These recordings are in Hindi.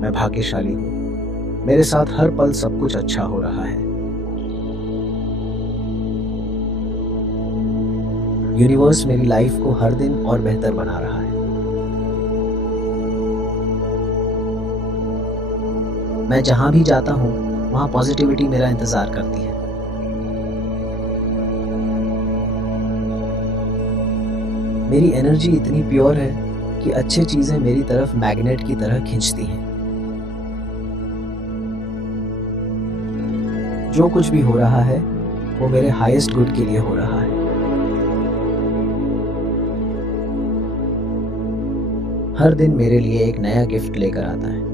मैं भाग्यशाली हूँ। मेरे साथ हर पल सब कुछ अच्छा हो रहा है। यूनिवर्स मेरी लाइफ को हर दिन और बेहतर बना रहा है। मैं जहां भी जाता हूं, वहां पॉजिटिविटी मेरा इंतजार करती है। मेरी एनर्जी इतनी प्योर है कि अच्छी चीजें मेरी तरफ मैग्नेट की तरह खींचती हैं। जो कुछ भी हो रहा है वो मेरे हाईएस्ट गुड के लिए हो रहा है। हर दिन मेरे लिए एक नया गिफ्ट लेकर आता है।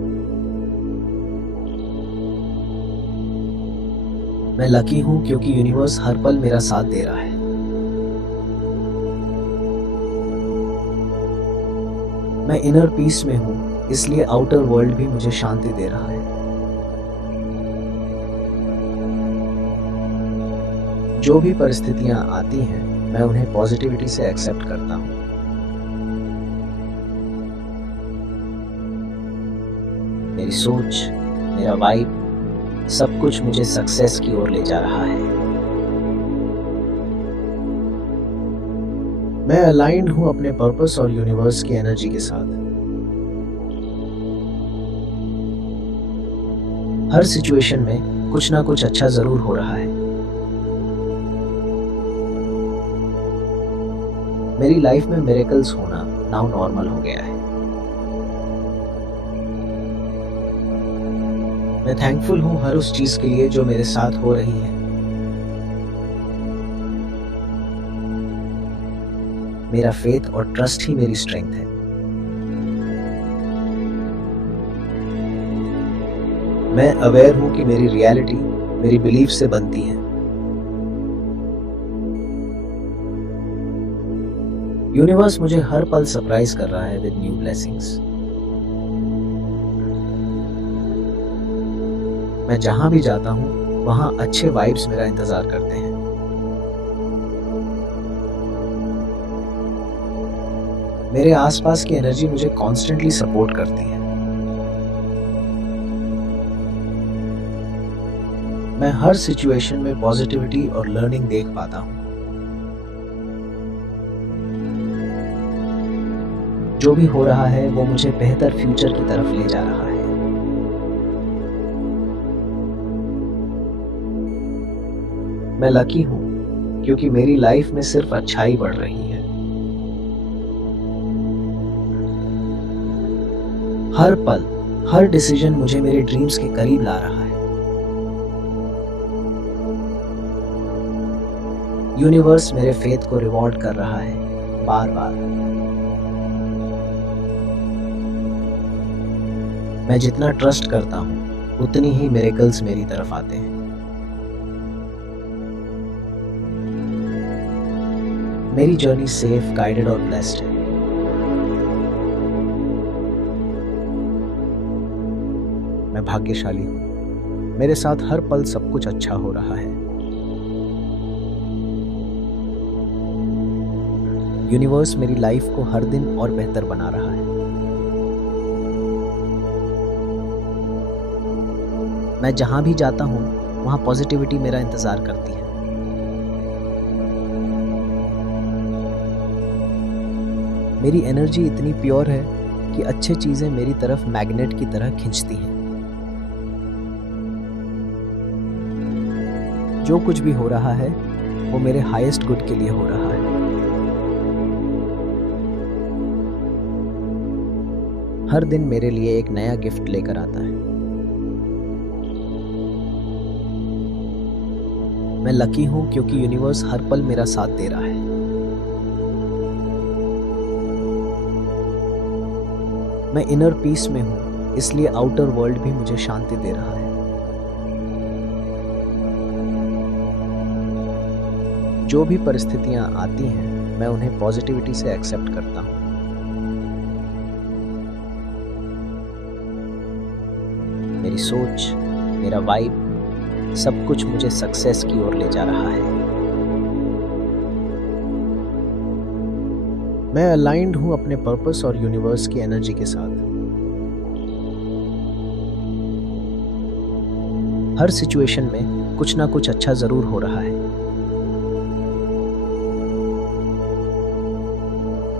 मैं लकी हूं क्योंकि यूनिवर्स हर पल मेरा साथ दे रहा है। मैं इनर पीस में हूं, इसलिए आउटर वर्ल्ड भी मुझे शांति दे रहा है। जो भी परिस्थितियां आती हैं, मैं उन्हें पॉजिटिविटी से एक्सेप्ट करता हूं। मेरी सोच, मेरा वाइब, सब कुछ मुझे सक्सेस की ओर ले जा रहा है। मैं अलाइंड हूं अपने पर्पस और यूनिवर्स की एनर्जी के साथ। हर सिचुएशन में कुछ ना कुछ अच्छा जरूर हो रहा है। मेरी लाइफ में मिरेकल्स होना नाउ नॉर्मल हो गया है। मैं थैंकफुल हूं हर उस चीज के लिए जो मेरे साथ हो रही है। मेरा फेथ और ट्रस्ट ही मेरी स्ट्रेंथ है। मैं अवेयर हूं कि मेरी रियलिटी मेरी बिलीफ से बनती है। यूनिवर्स मुझे हर पल सरप्राइज कर रहा है विद न्यू ब्लेसिंग्स। मैं जहां भी जाता हूं, वहां अच्छे वाइब्स मेरा इंतजार करते हैं। मेरे आसपास की एनर्जी मुझे कॉन्स्टेंटली सपोर्ट करती है। मैं हर सिचुएशन में पॉजिटिविटी और लर्निंग देख पाता हूं। जो भी हो रहा है वो मुझे बेहतर फ्यूचर की तरफ ले जा रहा है। मैं लकी हूं क्योंकि मेरी लाइफ में सिर्फ अच्छाई बढ़ रही है। हर पल, हर डिसीजन मुझे मेरे ड्रीम्स के करीब ला रहा है। यूनिवर्स मेरे फेथ को रिवॉर्ड कर रहा है बार बार। मैं जितना ट्रस्ट करता हूं, उतनी ही मिरेकल्स मेरी तरफ आते हैं। मेरी जर्नी सेफ, गाइडेड और ब्लेस्ड है। मैं भाग्यशाली हूं। मेरे साथ हर पल सब कुछ अच्छा हो रहा है। यूनिवर्स मेरी लाइफ को हर दिन और बेहतर बना रहा है। मैं जहां भी जाता हूं, वहां पॉजिटिविटी मेरा इंतजार करती है। मेरी एनर्जी इतनी प्योर है कि अच्छी चीजें मेरी तरफ मैग्नेट की तरह खींचती हैं। जो कुछ भी हो रहा है वो मेरे हाईएस्ट गुड के लिए हो रहा है। हर दिन मेरे लिए एक नया गिफ्ट लेकर आता है। मैं लकी हूं क्योंकि यूनिवर्स हर पल मेरा साथ दे रहा है। मैं इनर पीस में हूं, इसलिए आउटर वर्ल्ड भी मुझे शांति दे रहा है। जो भी परिस्थितियां आती हैं, मैं उन्हें पॉजिटिविटी से एक्सेप्ट करता हूं। मेरी सोच, मेरा वाइब, सब कुछ मुझे सक्सेस की ओर ले जा रहा है। मैं अलाइंड हूं अपने पर्पस और यूनिवर्स की एनर्जी के साथ। हर सिचुएशन में कुछ ना कुछ अच्छा ज़रूर हो रहा है।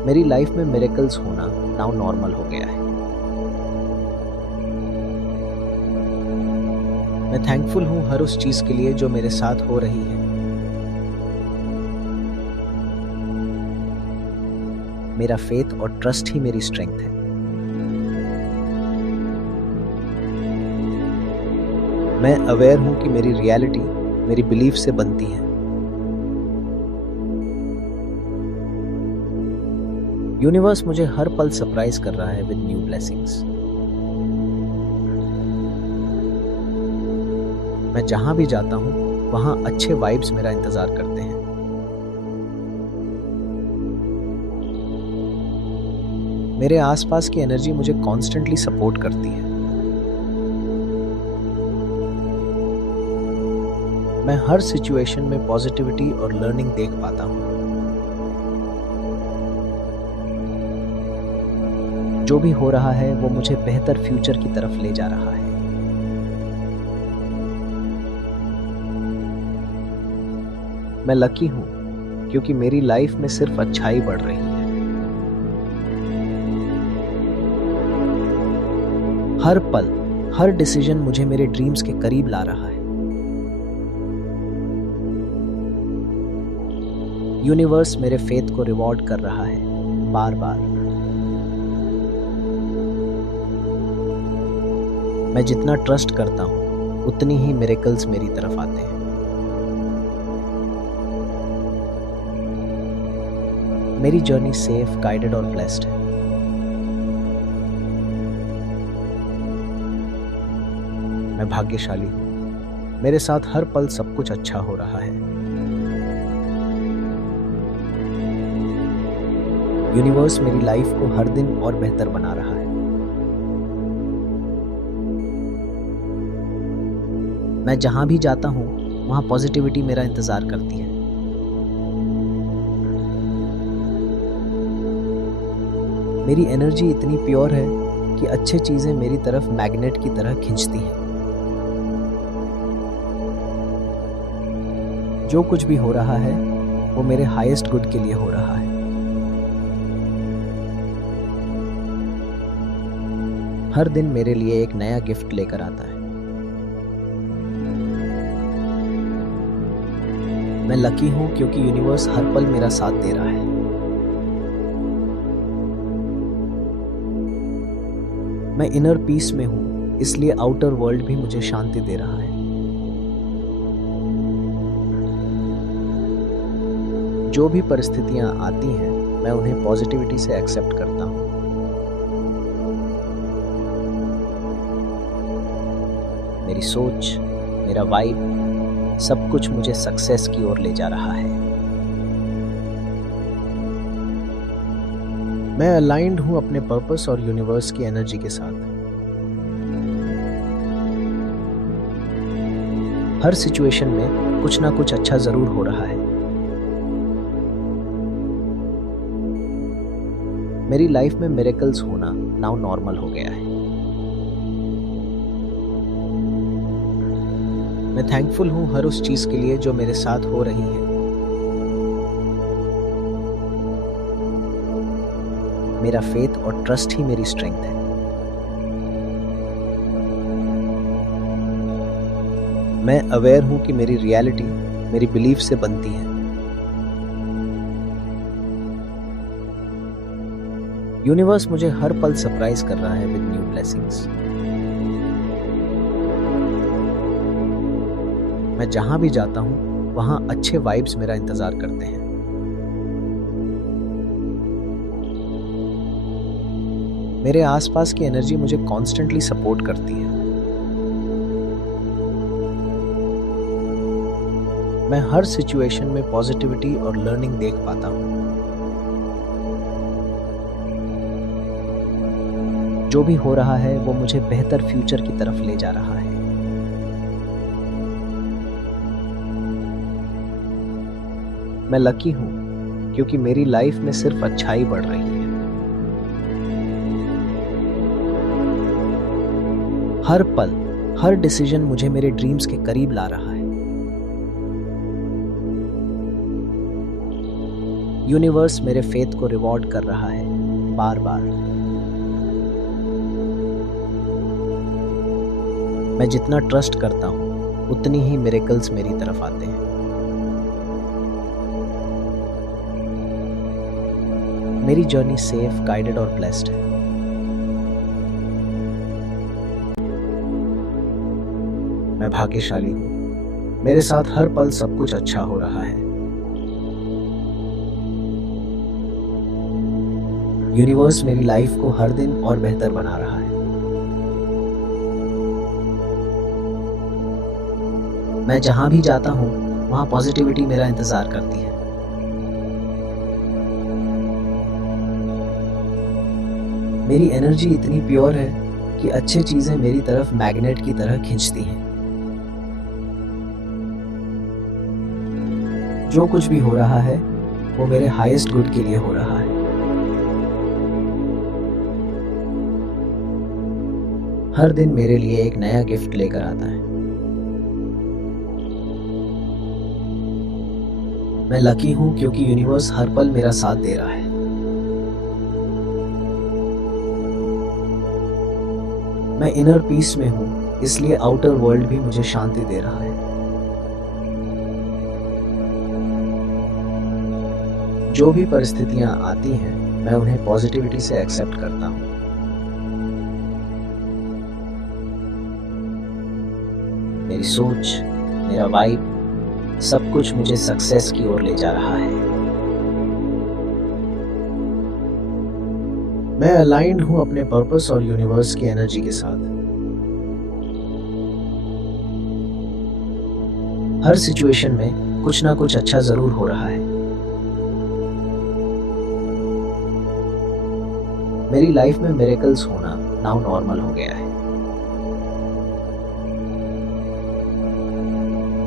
मेरी लाइफ में मिरेकल्स होना नाउ नॉर्मल हो गया है। मैं थैंकफुल हूँ हर उस चीज़ के लिए जो मेरे साथ हो रही है। मेरा फेथ और ट्रस्ट ही मेरी स्ट्रेंथ है। मैं अवेयर हूं कि मेरी रियलिटी मेरी बिलीफ से बनती है। यूनिवर्स मुझे हर पल सरप्राइज कर रहा है विद न्यू ब्लेसिंग्स। मैं जहां भी जाता हूं वहां अच्छे वाइब्स मेरा इंतजार करते हैं। मेरे आसपास की एनर्जी मुझे कॉन्स्टेंटली सपोर्ट करती है। मैं हर सिचुएशन में पॉजिटिविटी और लर्निंग देख पाता हूं। जो भी हो रहा है वो मुझे बेहतर फ्यूचर की तरफ ले जा रहा है। मैं लकी हूं क्योंकि मेरी लाइफ में सिर्फ अच्छाई बढ़ रही है। हर पल, हर डिसीजन मुझे मेरे ड्रीम्स के करीब ला रहा है। यूनिवर्स मेरे फेथ को रिवॉर्ड कर रहा है बार बार। मैं जितना ट्रस्ट करता हूं उतनी ही मिरेकल्स मेरी तरफ आते हैं। मेरी जर्नी सेफ, गाइडेड और ब्लेस्ड है। मैं भाग्यशाली हूं। मेरे साथ हर पल सब कुछ अच्छा हो रहा है। यूनिवर्स मेरी लाइफ को हर दिन और बेहतर बना रहा है। मैं जहां भी जाता हूं वहां पॉजिटिविटी मेरा इंतजार करती है। मेरी एनर्जी इतनी प्योर है कि अच्छी चीजें मेरी तरफ मैग्नेट की तरह खींचती हैं। जो कुछ भी हो रहा है वो मेरे हाईएस्ट गुड के लिए हो रहा है। हर दिन मेरे लिए एक नया गिफ्ट लेकर आता है। मैं लकी हूं क्योंकि यूनिवर्स हर पल मेरा साथ दे रहा है। मैं इनर पीस में हूं, इसलिए आउटर वर्ल्ड भी मुझे शांति दे रहा है। जो भी परिस्थितियां आती हैं मैं उन्हें पॉजिटिविटी से एक्सेप्ट करता हूं। मेरी सोच, मेरा वाइब, सब कुछ मुझे सक्सेस की ओर ले जा रहा है। मैं अलाइंड हूं अपने पर्पस और यूनिवर्स की एनर्जी के साथ। हर सिचुएशन में कुछ ना कुछ अच्छा जरूर हो रहा है। मेरी लाइफ में मिरेकल्स होना नाउ नॉर्मल हो गया है। मैं थैंकफुल हूं हर उस चीज के लिए जो मेरे साथ हो रही है। मेरा फेथ और ट्रस्ट ही मेरी स्ट्रेंथ है। मैं अवेयर हूं कि मेरी रियलिटी मेरी बिलीफ से बनती है। यूनिवर्स मुझे हर पल सरप्राइज कर रहा है विद न्यू ब्लेसिंग्स। मैं जहां भी जाता हूं वहां अच्छे वाइब्स मेरा इंतजार करते हैं। मेरे आसपास की एनर्जी मुझे कॉन्स्टेंटली सपोर्ट करती है। मैं हर सिचुएशन में पॉजिटिविटी और लर्निंग देख पाता हूं। जो भी हो रहा है वो मुझे बेहतर फ्यूचर की तरफ ले जा रहा है। मैं लकी हूं क्योंकि मेरी लाइफ में सिर्फ अच्छाई बढ़ रही है। हर पल, हर डिसीजन मुझे मेरे ड्रीम्स के करीब ला रहा है। यूनिवर्स मेरे फेथ को रिवॉर्ड कर रहा है बार बार। मैं जितना ट्रस्ट करता हूँ उतनी ही मिरेकल्स मेरी तरफ आते हैं। मेरी जर्नी सेफ, गाइडेड और ब्लेस्ड है। मैं भाग्यशाली हूँ, मेरे साथ हर पल सब कुछ अच्छा हो रहा है। यूनिवर्स मेरी लाइफ को हर दिन और बेहतर बना रहा है। मैं जहां भी जाता हूं वहां पॉजिटिविटी मेरा इंतजार करती है। मेरी एनर्जी इतनी प्योर है कि अच्छी चीजें मेरी तरफ मैग्नेट की तरह खींचती हैं। जो कुछ भी हो रहा है वो मेरे हाईएस्ट गुड के लिए हो रहा है। हर दिन मेरे लिए एक नया गिफ्ट लेकर आता है। मैं लकी हूं क्योंकि यूनिवर्स हर पल मेरा साथ दे रहा है। मैं इनर पीस में हूं, इसलिए आउटर वर्ल्ड भी मुझे शांति दे रहा है। जो भी परिस्थितियां आती हैं मैं उन्हें पॉजिटिविटी से एक्सेप्ट करता हूं। मेरी सोच, मेरा वाइब, सब कुछ मुझे सक्सेस की ओर ले जा रहा है। मैं अलाइंड हूं अपने पर्पस और यूनिवर्स की एनर्जी के साथ। हर सिचुएशन में कुछ ना कुछ अच्छा जरूर हो रहा है। मेरी लाइफ में मिरेकल्स होना नाउ नॉर्मल हो गया है।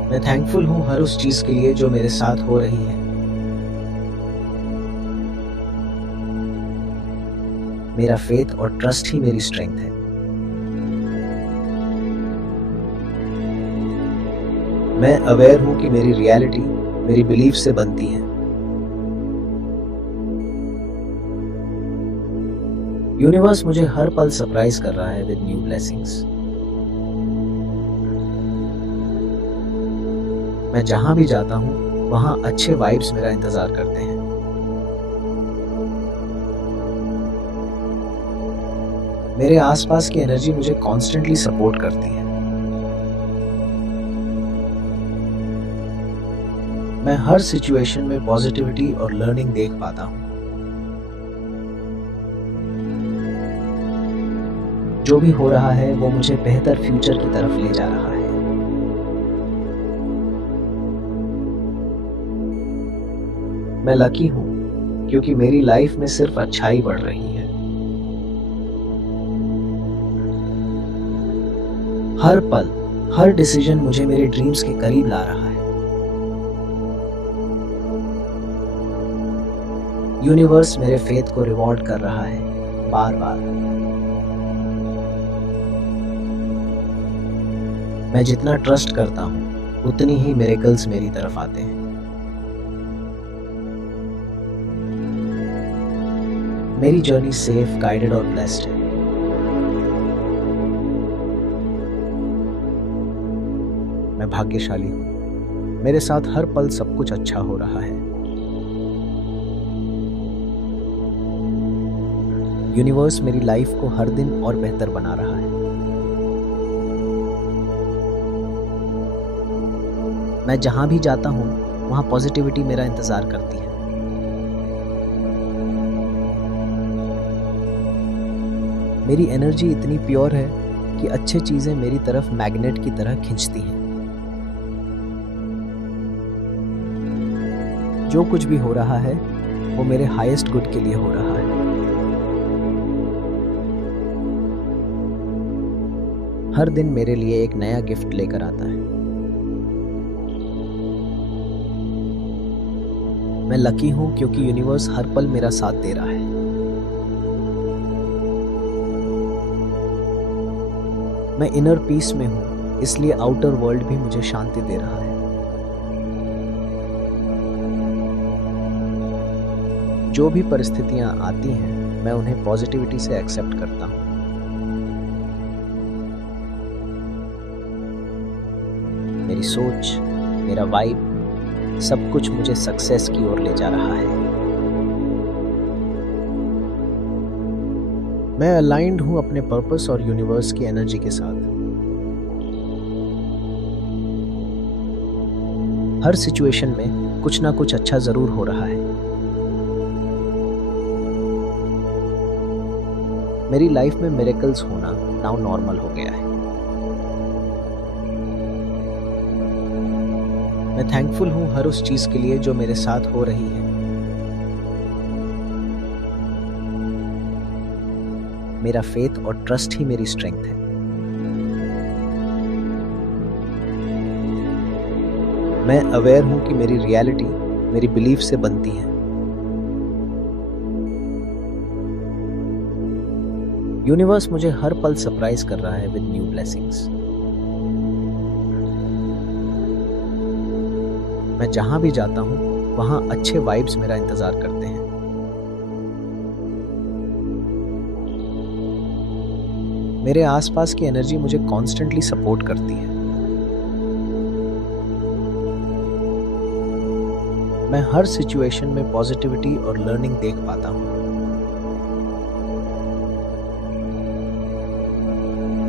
मैं थैंकफुल हूं हर उस चीज के लिए जो मेरे साथ हो रही है। मेरा फेथ और ट्रस्ट ही मेरी स्ट्रेंथ है। मैं अवेयर हूं कि मेरी रियलिटी मेरी बिलीफ से बनती है। यूनिवर्स मुझे हर पल सरप्राइज कर रहा है विद न्यू ब्लेसिंग्स। मैं जहां भी जाता हूं वहां अच्छे वाइब्स मेरा इंतजार करते हैं। मेरे आसपास की एनर्जी मुझे कॉन्स्टेंटली सपोर्ट करती है। मैं हर सिचुएशन में पॉजिटिविटी और लर्निंग देख पाता हूं। जो भी हो रहा है वो मुझे बेहतर फ्यूचर की तरफ ले जा रहा है। मैं लकी हूं क्योंकि मेरी लाइफ में सिर्फ अच्छाई बढ़ रही है। हर पल, हर डिसीजन मुझे मेरे ड्रीम्स के करीब ला रहा है। यूनिवर्स मेरे फेथ को रिवॉर्ड कर रहा है बार बार। मैं जितना ट्रस्ट करता हूं उतनी ही मिरेकल्स मेरी तरफ आते हैं। मेरी जर्नी सेफ, गाइडेड और ब्लेस्ड है। मैं भाग्यशाली हूं, मेरे साथ हर पल सब कुछ अच्छा हो रहा है। यूनिवर्स मेरी लाइफ को हर दिन और बेहतर बना रहा है। मैं जहां भी जाता हूं वहां पॉजिटिविटी मेरा इंतजार करती है। मेरी एनर्जी इतनी प्योर है कि अच्छी चीजें मेरी तरफ मैग्नेट की तरह खींचती हैं। जो कुछ भी हो रहा है वो मेरे हाईएस्ट गुड के लिए हो रहा है। हर दिन मेरे लिए एक नया गिफ्ट लेकर आता है। मैं लकी हूं क्योंकि यूनिवर्स हर पल मेरा साथ दे रहा है। मैं इनर पीस में हूँ, इसलिए आउटर वर्ल्ड भी मुझे शांति दे रहा है। जो भी परिस्थितियां आती हैं, मैं उन्हें पॉजिटिविटी से एक्सेप्ट करता हूँ। मेरी सोच, मेरा वाइब, सब कुछ मुझे सक्सेस की ओर ले जा रहा है। मैं अलाइंड हूं अपने पर्पस और यूनिवर्स की एनर्जी के साथ। हर सिचुएशन में कुछ ना कुछ अच्छा जरूर हो रहा है। मेरी लाइफ में मिरेकल्स होना नाउ नॉर्मल हो गया है। मैं थैंकफुल हूं हर उस चीज के लिए जो मेरे साथ हो रही है। मेरा फेथ और ट्रस्ट ही मेरी स्ट्रेंथ है। मैं अवेयर हूं कि मेरी रियलिटी मेरी बिलीफ से बनती है। यूनिवर्स मुझे हर पल सरप्राइज कर रहा है विद न्यू ब्लेसिंग्स। मैं जहां भी जाता हूं, वहां अच्छे वाइब्स मेरा इंतजार करते हैं। मेरे आसपास की एनर्जी मुझे कॉन्स्टेंटली सपोर्ट करती है। मैं हर सिचुएशन में पॉजिटिविटी और लर्निंग देख पाता हूं।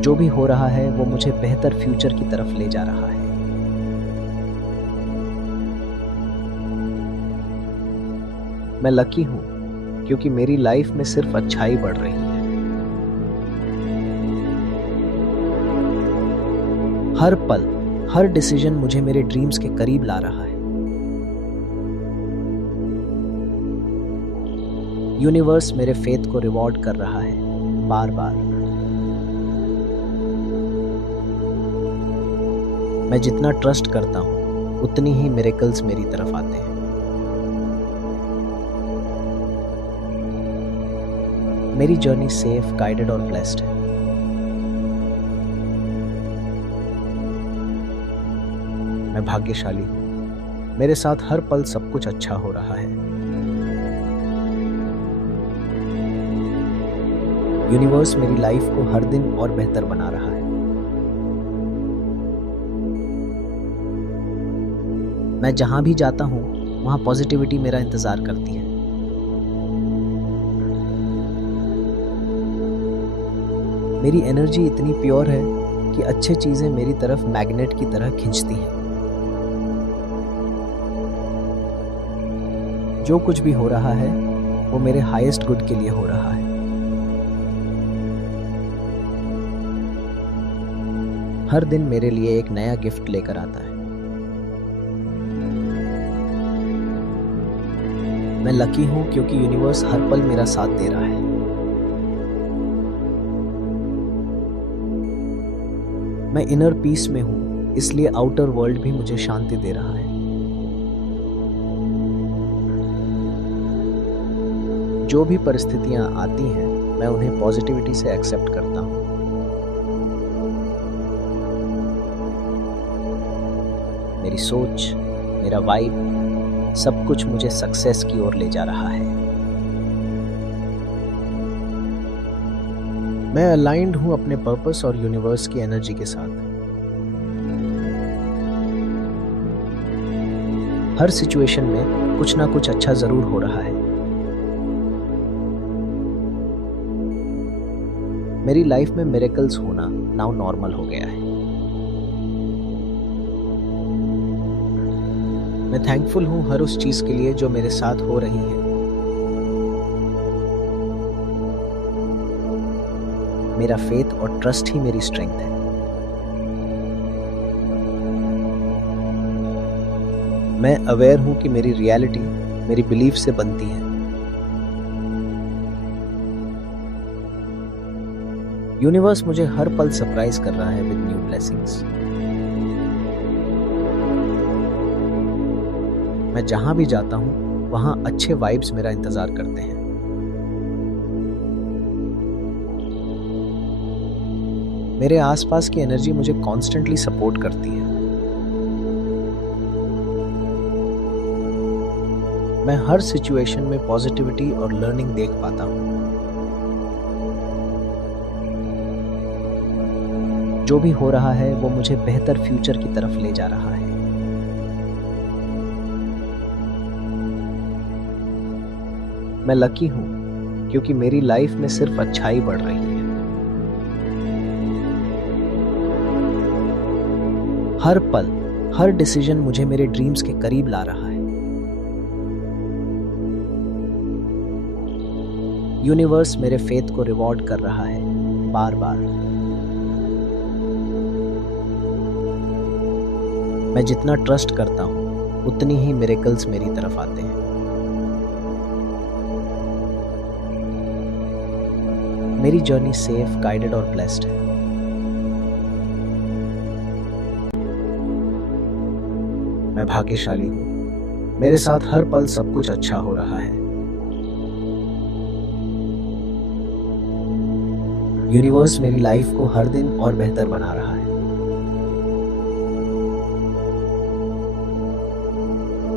जो भी हो रहा है वो मुझे बेहतर फ्यूचर की तरफ ले जा रहा है। मैं लकी हूं क्योंकि मेरी लाइफ में सिर्फ अच्छाई बढ़ रही है। हर पल, हर डिसीजन मुझे मेरे ड्रीम्स के करीब ला रहा है। यूनिवर्स मेरे फेथ को रिवॉर्ड कर रहा है बार बार। मैं जितना ट्रस्ट करता हूं, उतनी ही मिरेकल्स मेरी तरफ आते हैं। मेरी जर्नी सेफ, गाइडेड और ब्लेस्ड है। मैं भाग्यशाली हूं। मेरे साथ हर पल सब कुछ अच्छा हो रहा है। यूनिवर्स मेरी लाइफ को हर दिन और बेहतर बना रहा है। मैं जहां भी जाता हूं, वहां पॉजिटिविटी मेरा इंतजार करती है। मेरी एनर्जी इतनी प्योर है कि अच्छी चीजें मेरी तरफ मैग्नेट की तरह खींचती हैं। जो कुछ भी हो रहा है वो मेरे हाईएस्ट गुड के लिए हो रहा है। हर दिन मेरे लिए एक नया गिफ्ट लेकर आता है। मैं लकी हूं क्योंकि यूनिवर्स हर पल मेरा साथ दे रहा है। मैं इनर पीस में हूं, इसलिए आउटर वर्ल्ड भी मुझे शांति दे रहा है। जो भी परिस्थितियां आती हैं, मैं उन्हें पॉजिटिविटी से एक्सेप्ट करता हूं। मेरी सोच, मेरा वाइब, सब कुछ मुझे सक्सेस की ओर ले जा रहा है। मैं अलाइंड हूं अपने पर्पस और यूनिवर्स की एनर्जी के साथ। हर सिचुएशन में कुछ ना कुछ अच्छा जरूर हो रहा है। मेरी लाइफ में मिरेकल्स होना नाउ नॉर्मल हो गया है। मैं थैंकफुल हूं हर उस चीज के लिए जो मेरे साथ हो रही है। मेरा फेथ और ट्रस्ट ही मेरी स्ट्रेंथ है। मैं अवेयर हूं कि मेरी रियलिटी मेरी बिलीफ से बनती है। यूनिवर्स मुझे हर पल सरप्राइज कर रहा है विद न्यू ब्लेसिंग्स। मैं जहां भी जाता हूं, वहां अच्छे वाइब्स मेरा इंतजार करते हैं। मेरे आसपास की एनर्जी मुझे कॉन्स्टेंटली सपोर्ट करती है। मैं हर सिचुएशन में पॉजिटिविटी और लर्निंग देख पाता हूँ। जो भी हो रहा है वो मुझे बेहतर फ्यूचर की तरफ ले जा रहा है। मैं लकी हूँ क्योंकि मेरी लाइफ में सिर्फ अच्छाई बढ़ रही है। हर पल, हर डिसीजन मुझे मेरे ड्रीम्स के करीब ला रहा है। यूनिवर्स मेरे फेथ को रिवॉर्ड कर रहा है बार बार। मैं जितना ट्रस्ट करता हूँ उतनी ही मिरेकल्स मेरी तरफ आते हैं। मेरी जर्नी सेफ, गाइडेड और ब्लेस्ड है। मैं भाग्यशाली हूँ। मेरे साथ हर पल सब कुछ अच्छा हो रहा है। यूनिवर्स मेरी लाइफ को हर दिन और बेहतर बना रहा है।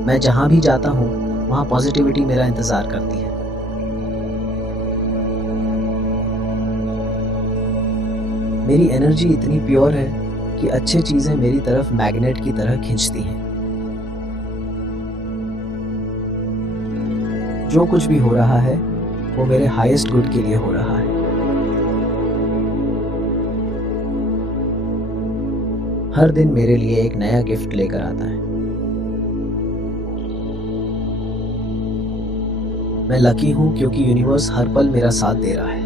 मैं जहां भी जाता हूं वहां पॉजिटिविटी मेरा इंतजार करती है। मेरी एनर्जी इतनी प्योर है कि अच्छी चीजें मेरी तरफ मैग्नेट की तरह खींचती हैं। जो कुछ भी हो रहा है वो मेरे हाईएस्ट गुड के लिए हो रहा है। हर दिन मेरे लिए एक नया गिफ्ट लेकर आता है। मैं लकी हूं क्योंकि यूनिवर्स हर पल मेरा साथ दे रहा है।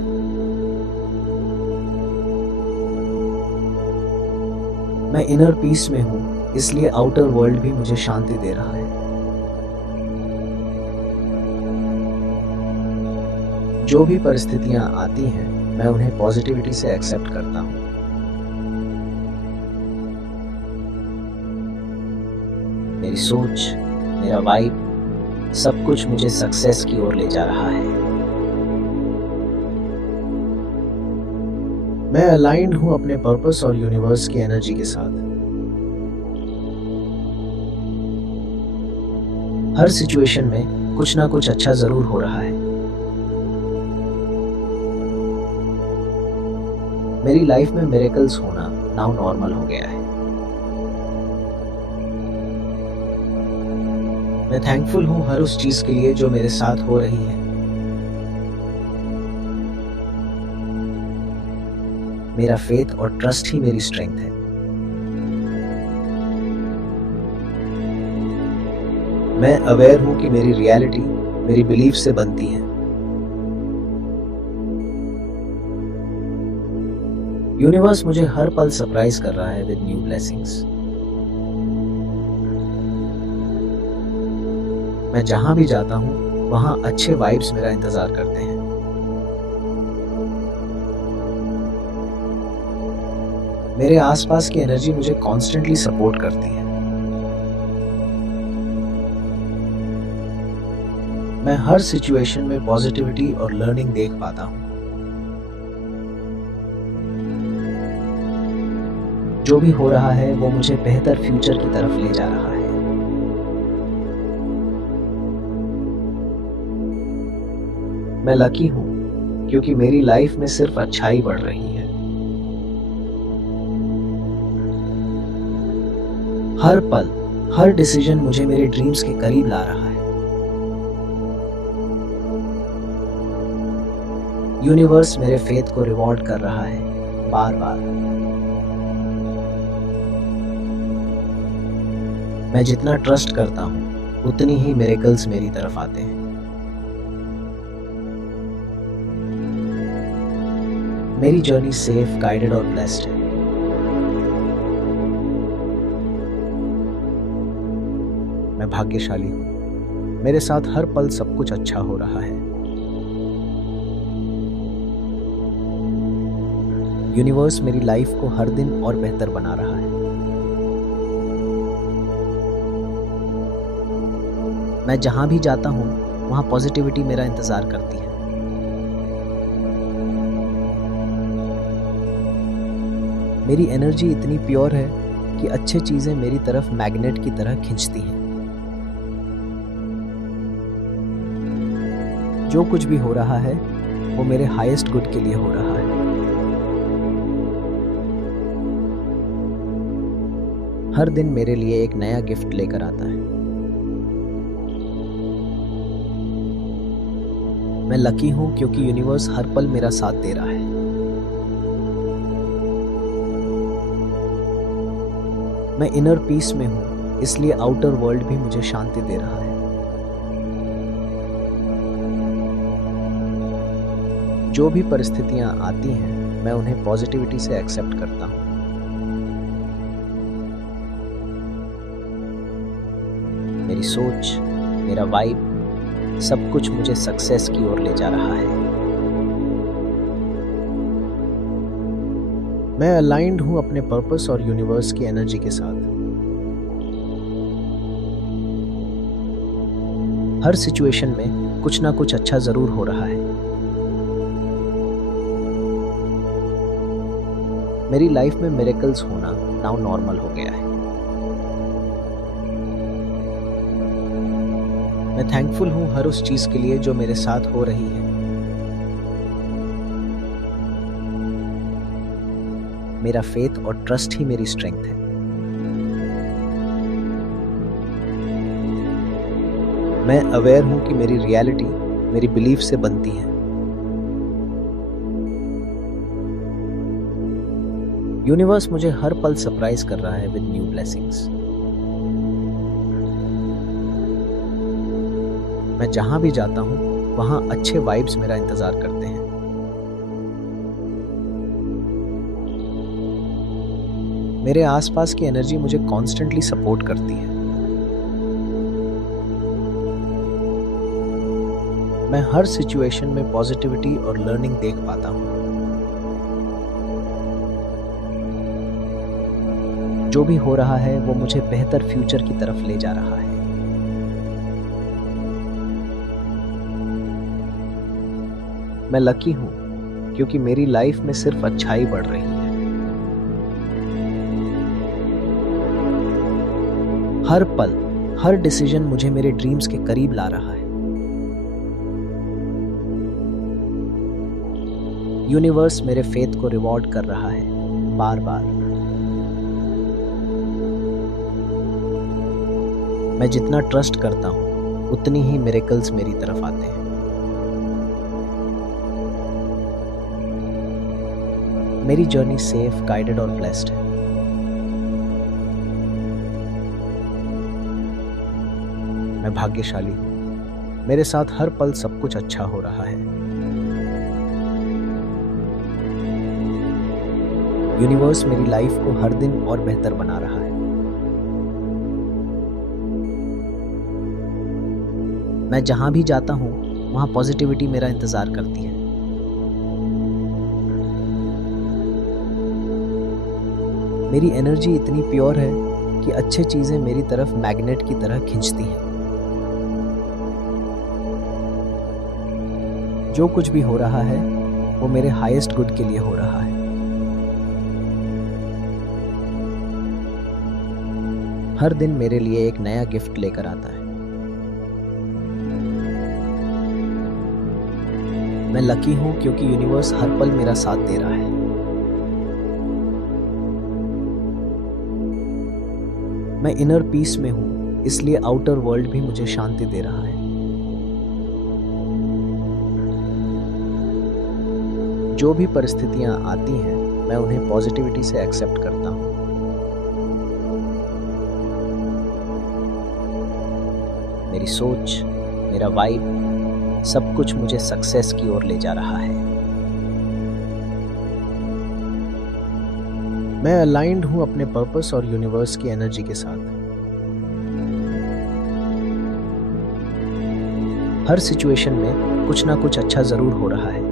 मैं इनर पीस में हूं, इसलिए आउटर वर्ल्ड भी मुझे शांति दे रहा है। जो भी परिस्थितियां आती हैं, मैं उन्हें पॉजिटिविटी से एक्सेप्ट करता हूं। मेरी सोच, मेरा वाइब, सब कुछ मुझे सक्सेस की ओर ले जा रहा है। मैं अलाइंड हूं अपने पर्पस और यूनिवर्स की एनर्जी के साथ। हर सिचुएशन में कुछ ना कुछ अच्छा जरूर हो रहा है। मेरी लाइफ में मिरेकल्स होना नाउ नॉर्मल हो गया है। मैं थैंकफुल हूं हर उस चीज के लिए जो मेरे साथ हो रही है। मेरा फेथ और ट्रस्ट ही मेरी स्ट्रेंथ है। मैं अवेयर हूं कि मेरी रियलिटी मेरी बिलीफ से बनती है। यूनिवर्स मुझे हर पल सरप्राइज कर रहा है विद न्यू ब्लेसिंग्स। मैं जहां भी जाता हूं वहां अच्छे वाइब्स मेरा इंतजार करते हैं। मेरे आसपास की एनर्जी मुझे कॉन्स्टेंटली सपोर्ट करती है। मैं हर सिचुएशन में पॉजिटिविटी और लर्निंग देख पाता हूं। जो भी हो रहा है वो मुझे बेहतर फ्यूचर की तरफ ले जा रहा है। मैं लकी हूं क्योंकि मेरी लाइफ में सिर्फ अच्छाई बढ़ रही है। हर पल, हर डिसीजन मुझे मेरे ड्रीम्स के करीब ला रहा है। यूनिवर्स मेरे फेथ को रिवॉर्ड कर रहा है बार बार। मैं जितना ट्रस्ट करता हूं उतनी ही मिरेकल्स मेरी तरफ आते हैं। मेरी जर्नी सेफ, गाइडेड और ब्लेस्ड है। मैं भाग्यशाली हूं। मेरे साथ हर पल सब कुछ अच्छा हो रहा है। यूनिवर्स मेरी लाइफ को हर दिन और बेहतर बना रहा है। मैं जहां भी जाता हूं वहां पॉजिटिविटी मेरा इंतजार करती है। मेरी एनर्जी इतनी प्योर है कि अच्छे चीज़ें मेरी तरफ मैग्नेट की तरह खींचती हैं। जो कुछ भी हो रहा है वो मेरे हाईएस्ट गुड के लिए हो रहा है। हर दिन मेरे लिए एक नया गिफ्ट लेकर आता है। मैं लकी हूं क्योंकि यूनिवर्स हर पल मेरा साथ दे रहा है। मैं इनर पीस में हूं, इसलिए आउटर वर्ल्ड भी मुझे शांति दे रहा है। जो भी परिस्थितियां आती हैं, मैं उन्हें पॉजिटिविटी से एक्सेप्ट करता हूं। मेरी सोच, मेरा वाइब, सब कुछ मुझे सक्सेस की ओर ले जा रहा है। मैं अलाइंड हूं अपने पर्पस और यूनिवर्स की एनर्जी के साथ। हर सिचुएशन में कुछ ना कुछ अच्छा जरूर हो रहा है। मेरी लाइफ में मिरेकल्स होना नाउ नॉर्मल हो गया है। मैं थैंकफुल हूं हर उस चीज के लिए जो मेरे साथ हो रही है। मेरा फेथ और ट्रस्ट ही मेरी स्ट्रेंथ है। मैं अवेयर हूं कि मेरी रियलिटी मेरी बिलीफ से बनती है। यूनिवर्स मुझे हर पल सरप्राइज कर रहा है विद न्यू ब्लेसिंग्स। मैं जहां भी जाता हूं वहां अच्छे वाइब्स मेरा इंतजार करते हैं। मेरे आसपास की एनर्जी मुझे कॉन्स्टेंटली सपोर्ट करती है। मैं हर सिचुएशन में पॉजिटिविटी और लर्निंग देख पाता हूं। जो भी हो रहा है वो मुझे बेहतर फ्यूचर की तरफ ले जा रहा है। मैं लकी हूं क्योंकि मेरी लाइफ में सिर्फ अच्छाई बढ़ रही है। हर पल, हर डिसीजन मुझे मेरे ड्रीम्स के करीब ला रहा है। यूनिवर्स मेरे फेथ को रिवॉर्ड कर रहा है बार बार। मैं जितना ट्रस्ट करता हूं उतनी ही मिरेकल्स मेरी तरफ आते हैं। मेरी जर्नी सेफ, गाइडेड और ब्लेस्ड है। मैं भाग्यशाली हूं। मेरे साथ हर पल सब कुछ अच्छा हो रहा है। यूनिवर्स मेरी लाइफ को हर दिन और बेहतर बना रहा है। मैं जहां भी जाता हूं वहां पॉजिटिविटी मेरा इंतजार करती है। मेरी एनर्जी इतनी प्योर है कि अच्छे चीजें मेरी तरफ मैग्नेट की तरह खींचती हैं। जो कुछ भी हो रहा है वो मेरे हाईएस्ट गुड के लिए हो रहा है। हर दिन मेरे लिए एक नया गिफ्ट लेकर आता है। मैं लकी हूं क्योंकि यूनिवर्स हर पल मेरा साथ दे रहा है। मैं इनर पीस में हूं, इसलिए आउटर वर्ल्ड भी मुझे शांति दे रहा है। जो भी परिस्थितियां आती हैं, मैं उन्हें पॉजिटिविटी से एक्सेप्ट करता हूं। मेरी सोच, मेरा वाइब, सब कुछ मुझे सक्सेस की ओर ले जा रहा है। मैं अलाइंड हूं अपने पर्पस और यूनिवर्स की एनर्जी के साथ। हर सिचुएशन में कुछ ना कुछ अच्छा जरूर हो रहा है।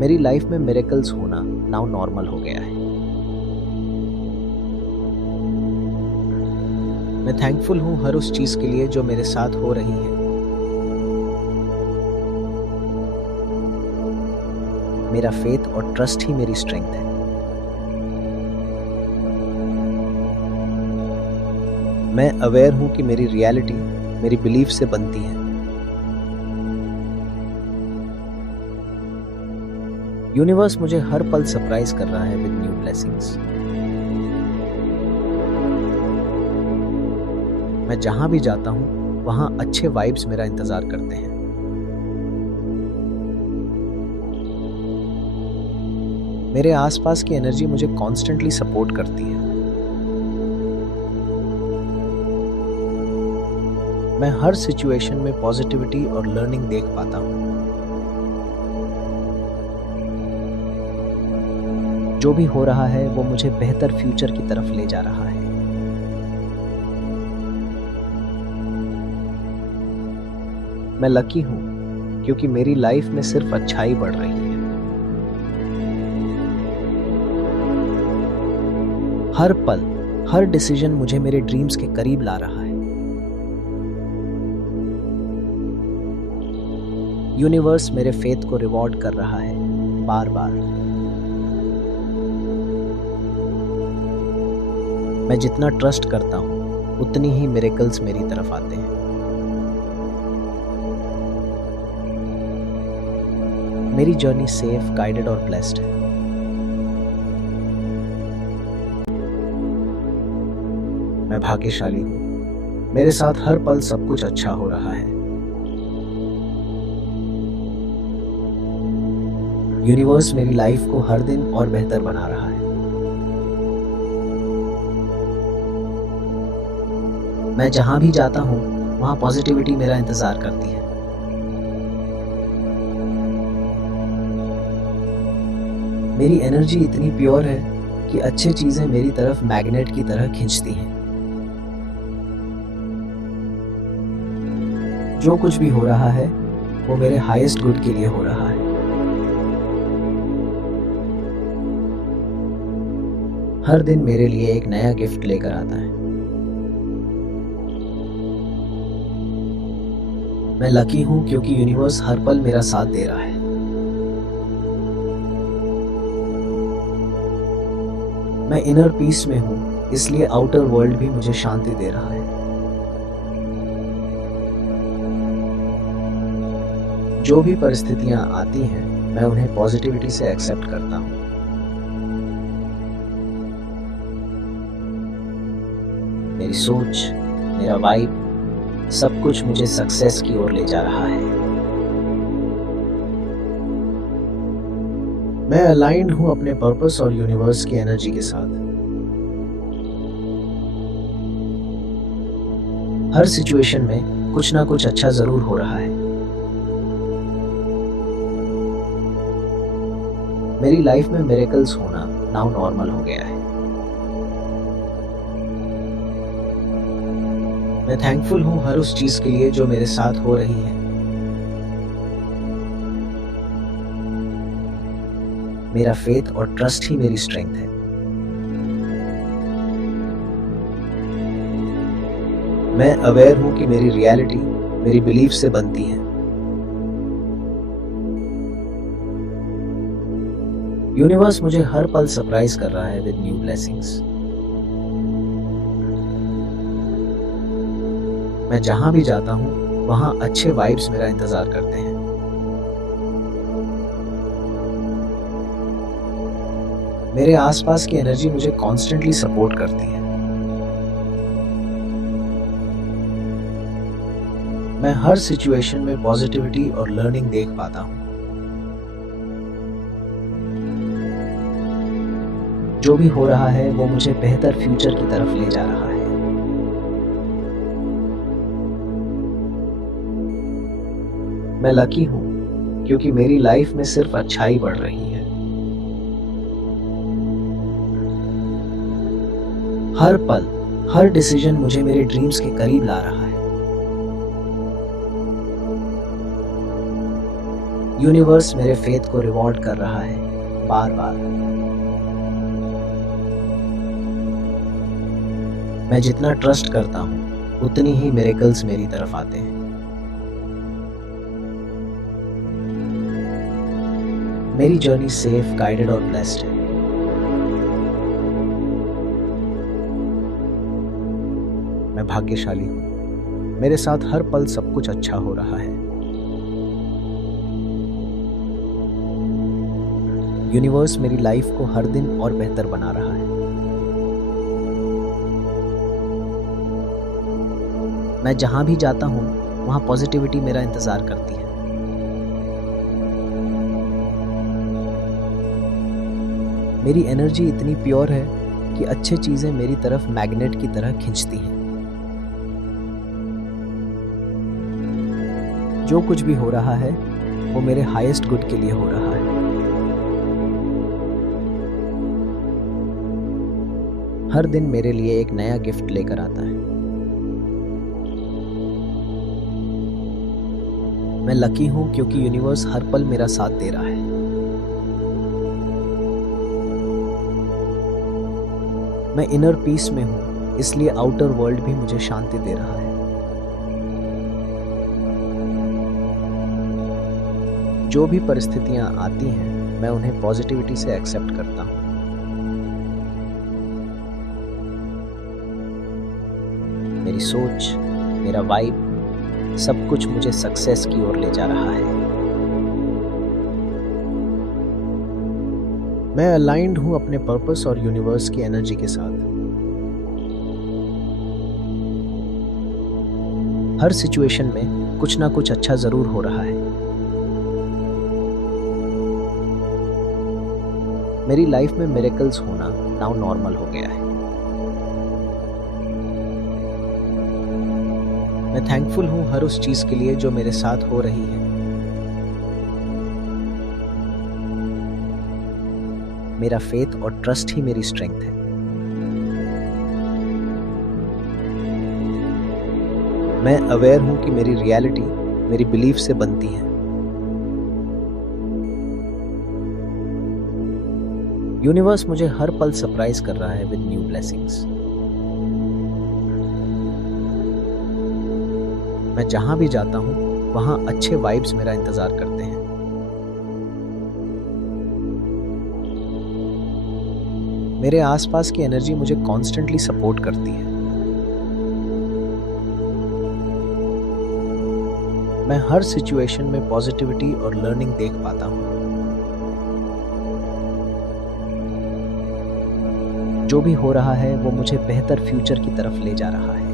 मेरी लाइफ में मिरेकल्स होना नाउ नॉर्मल हो गया है। मैं थैंकफुल हूं हर उस चीज के लिए जो मेरे साथ हो रही है। मेरा फेथ और ट्रस्ट ही मेरी स्ट्रेंथ है। मैं अवेयर हूं कि मेरी रियलिटी मेरी बिलीफ से बनती है। यूनिवर्स मुझे हर पल सरप्राइज कर रहा है विद न्यू ब्लेसिंग्स। मैं जहां भी जाता हूं वहां अच्छे वाइब्स मेरा इंतजार करते हैं। मेरे आसपास की एनर्जी मुझे कॉन्स्टेंटली सपोर्ट करती है। मैं हर सिचुएशन में पॉजिटिविटी और लर्निंग देख पाता हूं। जो भी हो रहा है वो मुझे बेहतर फ्यूचर की तरफ ले जा रहा है। मैं लकी हूं क्योंकि मेरी लाइफ में सिर्फ अच्छाई बढ़ रही है। हर पल, हर डिसीजन मुझे मेरे ड्रीम्स के करीब ला रहा है। यूनिवर्स मेरे फेथ को रिवॉर्ड कर रहा है बार बार। मैं जितना ट्रस्ट करता हूं उतनी ही मिरेकल्स मेरी तरफ आते हैं। मेरी जर्नी सेफ, गाइडेड और ब्लेस्ड है। मैं भाग्यशाली हूं। मेरे साथ हर पल सब कुछ अच्छा हो रहा है। यूनिवर्स मेरी लाइफ को हर दिन और बेहतर बना रहा है। मैं जहां भी जाता हूं वहां पॉजिटिविटी मेरा इंतजार करती है। मेरी एनर्जी इतनी प्योर है कि अच्छी चीजें मेरी तरफ मैग्नेट की तरह खींचती हैं। जो कुछ भी हो रहा है वो मेरे हाईएस्ट गुड के लिए हो रहा है। हर दिन मेरे लिए एक नया गिफ्ट लेकर आता है। मैं लकी हूं क्योंकि यूनिवर्स हर पल मेरा साथ दे रहा है। मैं इनर पीस में हूं, इसलिए आउटर वर्ल्ड भी मुझे शांति दे रहा है। जो भी परिस्थितियां आती हैं, मैं उन्हें पॉजिटिविटी से एक्सेप्ट करता हूं। मेरी सोच, मेरा वाइब, सब कुछ मुझे सक्सेस की ओर ले जा रहा है। मैं अलाइंड हूं अपने पर्पस और यूनिवर्स की एनर्जी के साथ। हर सिचुएशन में कुछ ना कुछ अच्छा जरूर हो रहा है। मेरी लाइफ में मिरेकल्स होना नाउ नॉर्मल हो गया है। मैं थैंकफुल हूं हर उस चीज के लिए जो मेरे साथ हो रही है। मेरा फेथ और ट्रस्ट ही मेरी स्ट्रेंथ है। मैं अवेयर हूं कि मेरी रियलिटी मेरी बिलीफ से बनती है। यूनिवर्स मुझे हर पल सरप्राइज कर रहा है विद न्यू ब्लेसिंग्स। मैं जहां भी जाता हूं वहां अच्छे वाइब्स मेरा इंतजार करते हैं। मेरे आसपास की एनर्जी मुझे कॉन्स्टेंटली सपोर्ट करती है। मैं हर सिचुएशन में पॉजिटिविटी और लर्निंग देख पाता हूं। जो भी हो रहा है वो मुझे बेहतर फ्यूचर की तरफ ले जा रहा है। मैं लकी हूं क्योंकि मेरी लाइफ में सिर्फ अच्छाई बढ़ रही है। हर पल, हर डिसीजन मुझे मेरे ड्रीम्स के करीब ला रहा है। यूनिवर्स मेरे फेथ को रिवॉर्ड कर रहा है बार बार। मैं जितना ट्रस्ट करता हूं उतनी ही मिरेकल्स मेरी तरफ आते हैं। मेरी जर्नी सेफ, गाइडेड और ब्लेस्ड है। मैं भाग्यशाली हूँ। मेरे साथ हर पल सब कुछ अच्छा हो रहा है। यूनिवर्स मेरी लाइफ को हर दिन और बेहतर बना रहा है। मैं जहां भी जाता हूं, वहां पॉजिटिविटी मेरा इंतजार करती है। मेरी एनर्जी इतनी प्योर है कि अच्छी चीजें मेरी तरफ मैग्नेट की तरह खींचती हैं। जो कुछ भी हो रहा है वो मेरे हाईएस्ट गुड के लिए हो रहा है। हर दिन मेरे लिए एक नया गिफ्ट लेकर आता है। मैं लकी हूं क्योंकि यूनिवर्स हर पल मेरा साथ दे रहा है। मैं इनर पीस में हूं, इसलिए आउटर वर्ल्ड भी मुझे शांति दे रहा है। जो भी परिस्थितियां आती हैं, मैं उन्हें पॉजिटिविटी से एक्सेप्ट करता हूं। मेरी सोच, मेरा वाइब, सब कुछ मुझे सक्सेस की ओर ले जा रहा है। मैं अलाइंड हूं अपने पर्पस और यूनिवर्स की एनर्जी के साथ। हर सिचुएशन में कुछ ना कुछ अच्छा जरूर हो रहा है। मेरी लाइफ में मिरेकल्स होना नाउ नॉर्मल हो गया है। मैं थैंकफुल हूं हर उस चीज के लिए जो मेरे साथ हो रही है। मेरा फेथ और ट्रस्ट ही मेरी स्ट्रेंथ है। मैं अवेयर हूं कि मेरी रियलिटी मेरी बिलीफ से बनती है। यूनिवर्स मुझे हर पल सरप्राइज कर रहा है विद न्यू ब्लेसिंग्स। मैं जहां भी जाता हूं, वहां अच्छे वाइब्स मेरा इंतजार करते हैं। मेरे आसपास की एनर्जी मुझे कॉन्स्टेंटली सपोर्ट करती है। मैं हर सिचुएशन में पॉजिटिविटी और लर्निंग देख पाता हूं। जो भी हो रहा है वो मुझे बेहतर फ्यूचर की तरफ ले जा रहा है।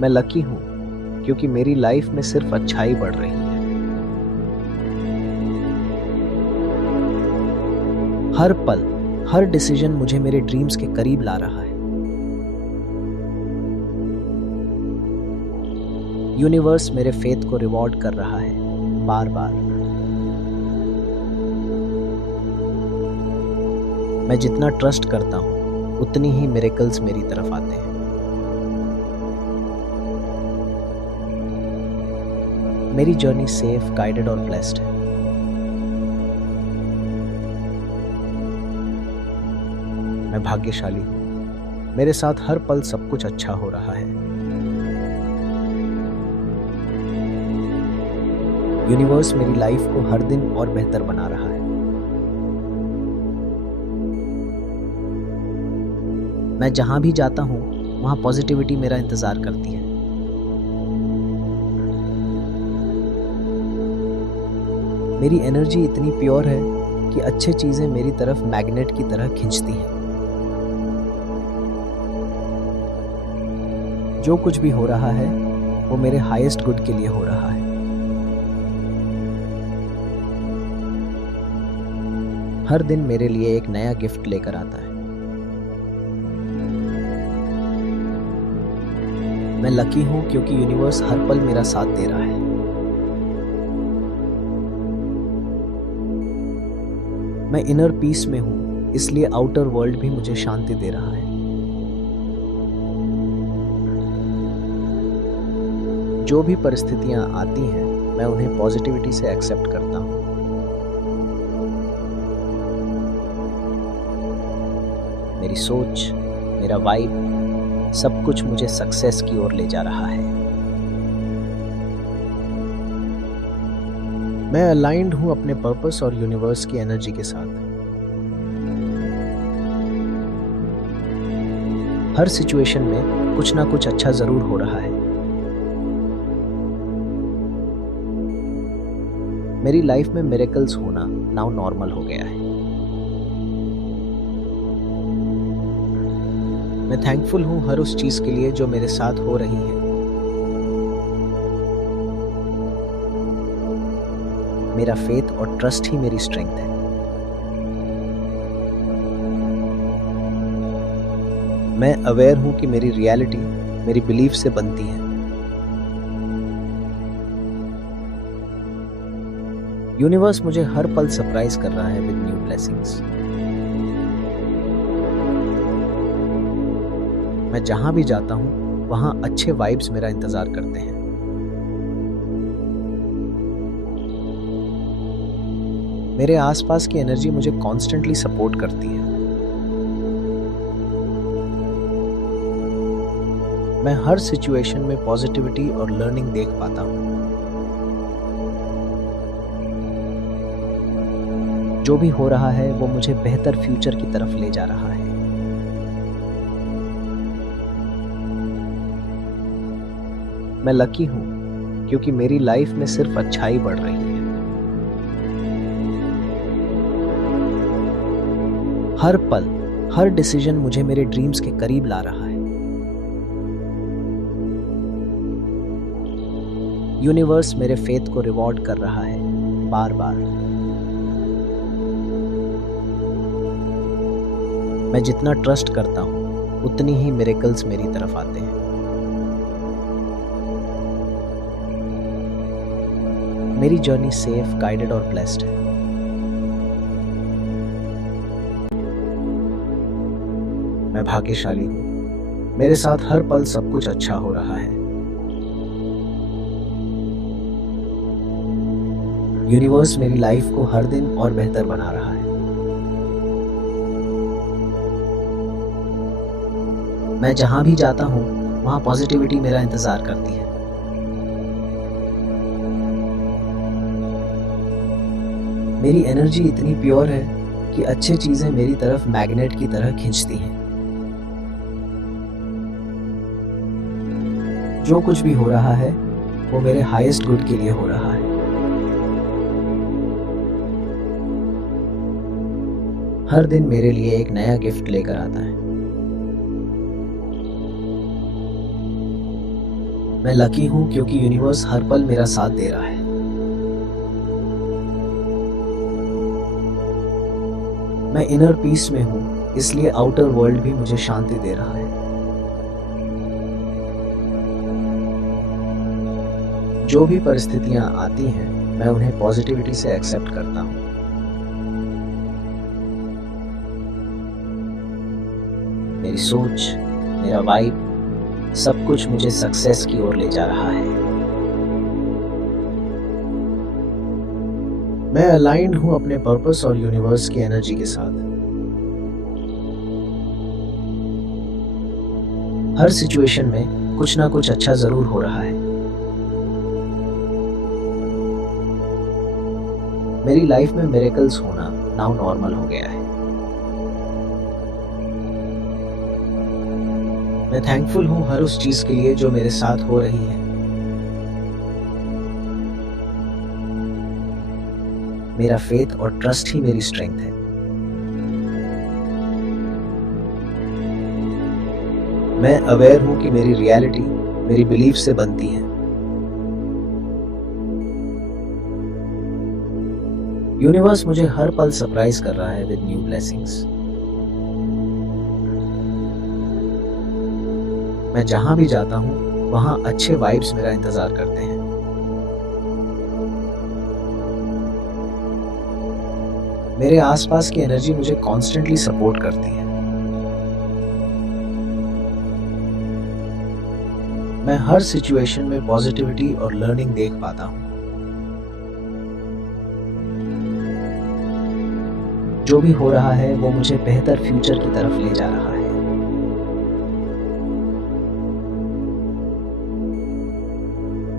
मैं लकी हूं क्योंकि मेरी लाइफ में सिर्फ अच्छाई बढ़ रही है। हर पल, हर डिसीजन मुझे मेरे ड्रीम्स के करीब ला रहा है। यूनिवर्स मेरे फेथ को रिवॉर्ड कर रहा है बार बार। मैं जितना ट्रस्ट करता हूं, उतनी ही मिरेकल्स मेरी तरफ आते हैं। मेरी जर्नी सेफ, गाइडेड और ब्लेस्ड है। मैं भाग्यशाली हूं। मेरे साथ हर पल सब कुछ अच्छा हो रहा है। यूनिवर्स मेरी लाइफ को हर दिन और बेहतर बना रहा है। मैं जहां भी जाता हूं, वहां पॉजिटिविटी मेरा इंतजार करती है। मेरी एनर्जी इतनी प्योर है कि अच्छी चीजें मेरी तरफ मैग्नेट की तरह खींचती हैं। जो कुछ भी हो रहा है वो मेरे हाईएस्ट गुड के लिए हो रहा है। हर दिन मेरे लिए एक नया गिफ्ट लेकर आता है। मैं लकी हूं क्योंकि यूनिवर्स हर पल मेरा साथ दे रहा है। मैं इनर पीस में हूं, इसलिए आउटर वर्ल्ड भी मुझे शांति दे रहा है। जो भी परिस्थितियां आती हैं, मैं उन्हें पॉजिटिविटी से एक्सेप्ट करता हूं। मेरी सोच, मेरा वाइब, सब कुछ मुझे सक्सेस की ओर ले जा रहा है। मैं अलाइंड हूँ अपने पर्पस और यूनिवर्स की एनर्जी के साथ। हर सिचुएशन में कुछ ना कुछ अच्छा जरूर हो रहा है। मेरी लाइफ में मिरेकल्स होना नाउ नॉर्मल हो गया है। मैं थैंकफुल हूँ हर उस चीज के लिए जो मेरे साथ हो रही है। मेरा फेथ और ट्रस्ट ही मेरी स्ट्रेंथ है। मैं अवेयर हूं कि मेरी रियलिटी मेरी बिलीफ से बनती है। यूनिवर्स मुझे हर पल सरप्राइज कर रहा है विद न्यू ब्लेसिंग्स। मैं जहां भी जाता हूं वहां अच्छे वाइब्स मेरा इंतजार करते हैं। मेरे आसपास की एनर्जी मुझे कॉन्स्टेंटली सपोर्ट करती है। मैं हर सिचुएशन में पॉजिटिविटी और लर्निंग देख पाता हूं। जो भी हो रहा है वो मुझे बेहतर फ्यूचर की तरफ ले जा रहा है। मैं लकी हूं क्योंकि मेरी लाइफ में सिर्फ अच्छाई बढ़ रही है। हर पल हर डिसीजन मुझे मेरे ड्रीम्स के करीब ला रहा है। यूनिवर्स मेरे फेथ को रिवॉर्ड कर रहा है बार बार। मैं जितना ट्रस्ट करता हूं उतनी ही मिरेकल्स मेरी तरफ आते हैं। मेरी जर्नी सेफ, गाइडेड और ब्लेस्ड है। मैं भाग्यशाली हूं। मेरे साथ हर पल सब कुछ अच्छा हो रहा है। यूनिवर्स मेरी लाइफ को हर दिन और बेहतर बना रहा है। मैं जहां भी जाता हूं वहां पॉजिटिविटी मेरा इंतजार करती है। मेरी एनर्जी इतनी प्योर है कि अच्छी चीजें मेरी तरफ मैग्नेट की तरह खींचती हैं। जो कुछ भी हो रहा है वो मेरे हाईएस्ट गुड के लिए हो रहा है। हर दिन मेरे लिए एक नया गिफ्ट लेकर आता है। मैं लकी हूं क्योंकि यूनिवर्स हर पल मेरा साथ दे रहा है। मैं इनर पीस में हूं, इसलिए आउटर वर्ल्ड भी मुझे शांति दे रहा है। जो भी परिस्थितियां आती हैं मैं उन्हें पॉजिटिविटी से एक्सेप्ट करता हूं। मेरी सोच, मेरा वाइब, सब कुछ मुझे सक्सेस की ओर ले जा रहा है। मैं अलाइंड हूं अपने पर्पस और यूनिवर्स की एनर्जी के साथ। हर सिचुएशन में कुछ ना कुछ अच्छा जरूर हो रहा है। मेरी लाइफ में मिरेकल्स होना नाउ नॉर्मल हो गया है। मैं थैंकफुल हूं हर उस चीज के लिए जो मेरे साथ हो रही है। मेरा फेथ और ट्रस्ट ही मेरी स्ट्रेंथ है। मैं अवेयर हूं कि मेरी रियलिटी मेरी बिलीफ से बनती है। यूनिवर्स मुझे हर पल सरप्राइज कर रहा है विद न्यू ब्लेसिंग्स। मैं जहां भी जाता हूं वहां अच्छे वाइब्स मेरा इंतजार करते हैं। मेरे आसपास की एनर्जी मुझे कॉन्स्टेंटली सपोर्ट करती है। मैं हर सिचुएशन में पॉजिटिविटी और लर्निंग देख पाता हूं। जो भी हो रहा है वो मुझे बेहतर फ्यूचर की तरफ ले जा रहा है।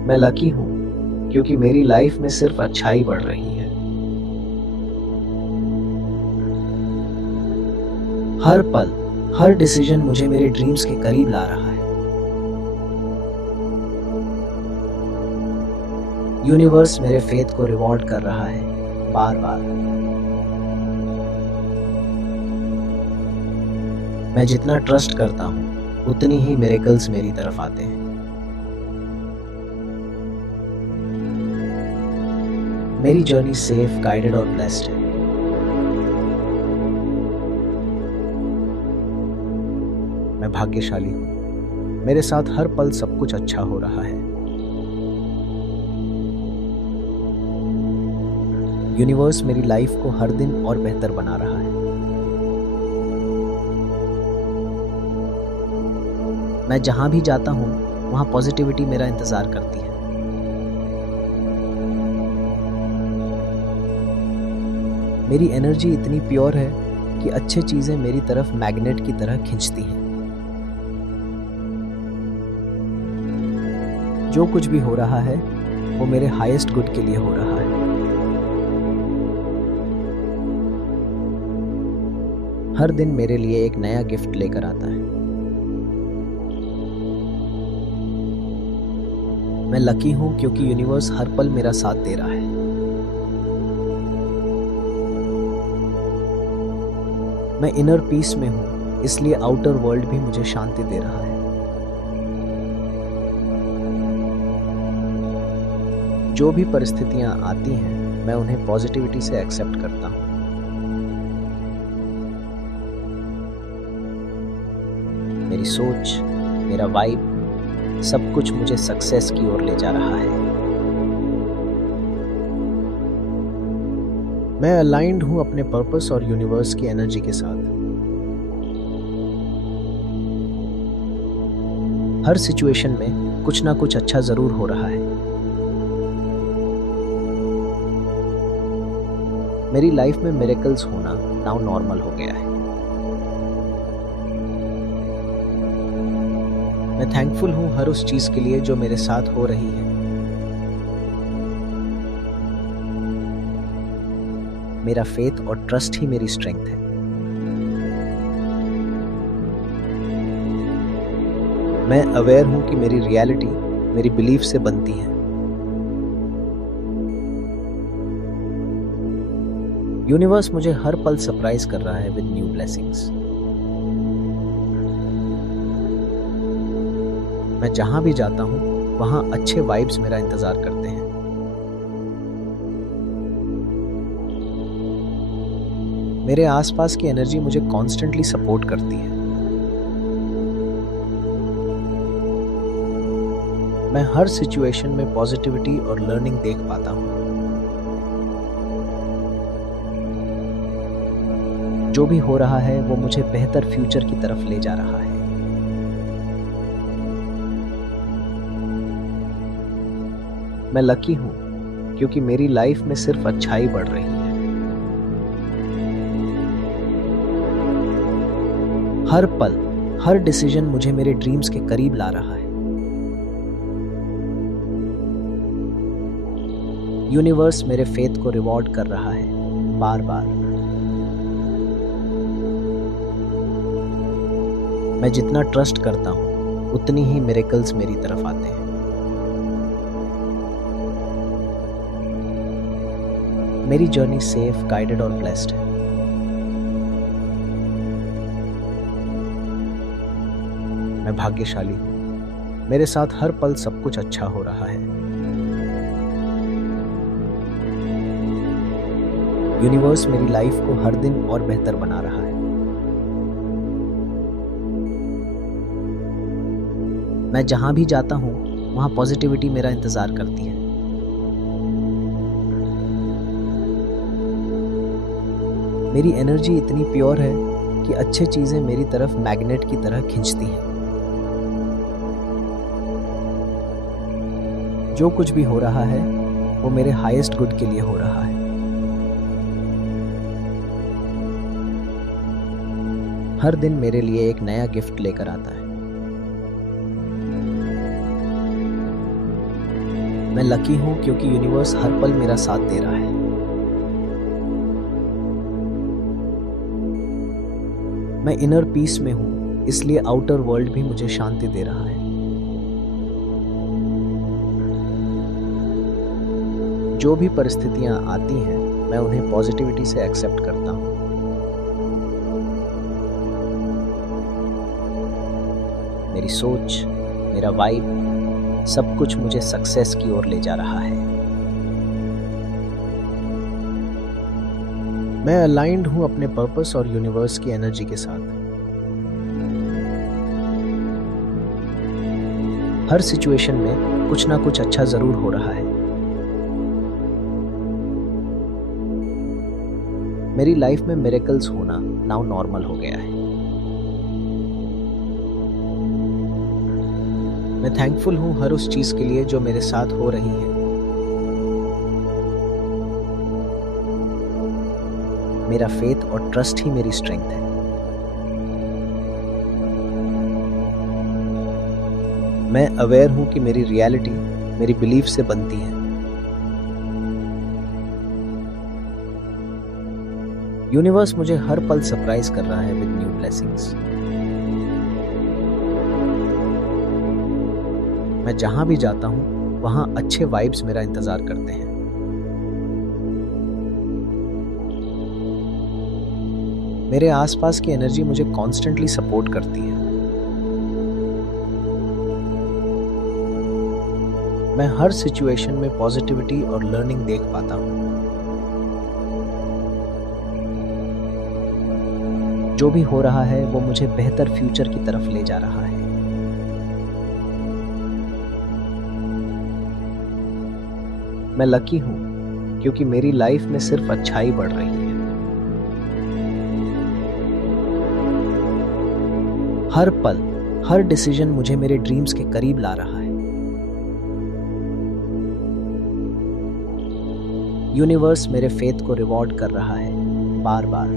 मैं लकी हूं क्योंकि मेरी लाइफ में सिर्फ अच्छाई बढ़ रही है। हर पल, हर डिसीजन मुझे मेरे ड्रीम्स के करीब ला रहा है। यूनिवर्स मेरे फेथ को रिवॉर्ड कर रहा है बार बार। मैं जितना ट्रस्ट करता हूँ उतनी ही मिरेकल्स मेरी तरफ आते हैं। मेरी जर्नी सेफ, गाइडेड और ब्लेस्ड है। मैं भाग्यशाली हूँ, मेरे साथ हर पल सब कुछ अच्छा हो रहा है। यूनिवर्स मेरी लाइफ को हर दिन और बेहतर बना रहा है। मैं जहां भी जाता हूं वहां पॉजिटिविटी मेरा इंतजार करती है। मेरी एनर्जी इतनी प्योर है कि अच्छी चीजें मेरी तरफ मैग्नेट की तरह खींचती हैं। जो कुछ भी हो रहा है वो मेरे हाईएस्ट गुड के लिए हो रहा है। हर दिन मेरे लिए एक नया गिफ्ट लेकर आता है। मैं लकी हूं क्योंकि यूनिवर्स हर पल मेरा साथ दे रहा है। मैं इनर पीस में हूं, इसलिए आउटर वर्ल्ड भी मुझे शांति दे रहा है। जो भी परिस्थितियां आती हैं, मैं उन्हें पॉजिटिविटी से एक्सेप्ट करता हूं। मेरी सोच, मेरा वाइब, सब कुछ मुझे सक्सेस की ओर ले जा रहा है। मैं अलाइंड हूं अपने पर्पस और यूनिवर्स की एनर्जी के साथ। हर सिचुएशन में कुछ ना कुछ अच्छा जरूर हो रहा है। मेरी लाइफ में मिरेकल्स होना नाउ नॉर्मल हो गया है। मैं थैंकफुल हूं हर उस चीज के लिए जो मेरे साथ हो रही है। मेरा फेथ और ट्रस्ट ही मेरी स्ट्रेंथ है। मैं अवेयर हूं कि मेरी रियलिटी मेरी बिलीफ से बनती है। यूनिवर्स मुझे हर पल सरप्राइज कर रहा है विद न्यू ब्लेसिंग्स। मैं जहां भी जाता हूं वहां अच्छे वाइब्स मेरा इंतजार करते हैं। मेरे आसपास की एनर्जी मुझे कॉन्स्टेंटली सपोर्ट करती है। मैं हर सिचुएशन में पॉजिटिविटी और लर्निंग देख पाता हूं। जो भी हो रहा है वो मुझे बेहतर फ्यूचर की तरफ ले जा रहा है। मैं लकी हूं क्योंकि मेरी लाइफ में सिर्फ अच्छाई बढ़ रही है। हर पल, हर डिसीजन मुझे मेरे ड्रीम्स के करीब ला रहा है। यूनिवर्स मेरे फेथ को रिवॉर्ड कर रहा है बार बार। मैं जितना ट्रस्ट करता हूं उतनी ही मिरेकल्स मेरी तरफ आते हैं। मेरी जर्नी सेफ, गाइडेड और ब्लेस्ड है। मैं भाग्यशाली हूं, मेरे साथ हर पल सब कुछ अच्छा हो रहा है। यूनिवर्स मेरी लाइफ को हर दिन और बेहतर बना रहा है। मैं जहां भी जाता हूं वहां पॉजिटिविटी मेरा इंतजार करती है। मेरी एनर्जी इतनी प्योर है कि अच्छी चीजें मेरी तरफ मैग्नेट की तरह खींचती हैं। जो कुछ भी हो रहा है वो मेरे हाईएस्ट गुड के लिए हो रहा है। हर दिन मेरे लिए एक नया गिफ्ट लेकर आता है। मैं लकी हूँ क्योंकि यूनिवर्स हर पल मेरा साथ दे रहा है। मैं इनर पीस में हूँ, इसलिए आउटर वर्ल्ड भी मुझे शांति दे रहा है। जो भी परिस्थितियां आती हैं, मैं उन्हें पॉजिटिविटी से एक्सेप्ट करता हूँ। मेरी सोच, मेरा वाइब, सब कुछ मुझे सक्सेस की ओर ले जा रहा है। मैं अलाइंड हूँ अपने पर्पस और यूनिवर्स की एनर्जी के साथ। हर सिचुएशन में कुछ ना कुछ अच्छा जरूर हो रहा है। मेरी लाइफ में मिरेकल्स होना नाउ नॉर्मल हो गया है। मैं थैंकफुल हूँ हर उस चीज के लिए जो मेरे साथ हो रही है। मेरा फेथ और ट्रस्ट ही मेरी स्ट्रेंथ है। मैं अवेयर हूं कि मेरी रियलिटी मेरी बिलीफ से बनती है। यूनिवर्स मुझे हर पल सरप्राइज कर रहा है विद न्यू ब्लेसिंग्स। मैं जहां भी जाता हूं वहां अच्छे वाइब्स मेरा इंतजार करते हैं। मेरे आसपास की एनर्जी मुझे कॉन्स्टेंटली सपोर्ट करती है। मैं हर सिचुएशन में पॉजिटिविटी और लर्निंग देख पाता हूं। जो भी हो रहा है वो मुझे बेहतर फ्यूचर की तरफ ले जा रहा है। मैं लकी हूं क्योंकि मेरी लाइफ में सिर्फ अच्छाई बढ़ रही है। हर पल, हर डिसीजन मुझे मेरे ड्रीम्स के करीब ला रहा है। यूनिवर्स मेरे फेथ को रिवॉर्ड कर रहा है बार बार।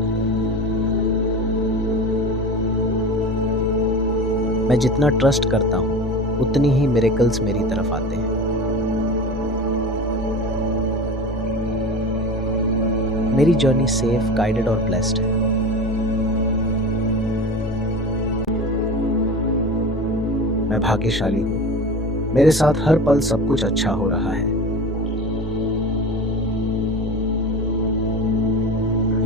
मैं जितना ट्रस्ट करता हूं उतनी ही मिरेकल्स मेरी तरफ आते हैं। मेरी जर्नी सेफ, गाइडेड और ब्लेस्ड है। मैं भाग्यशाली हूं। मेरे साथ हर पल सब कुछ अच्छा हो रहा है।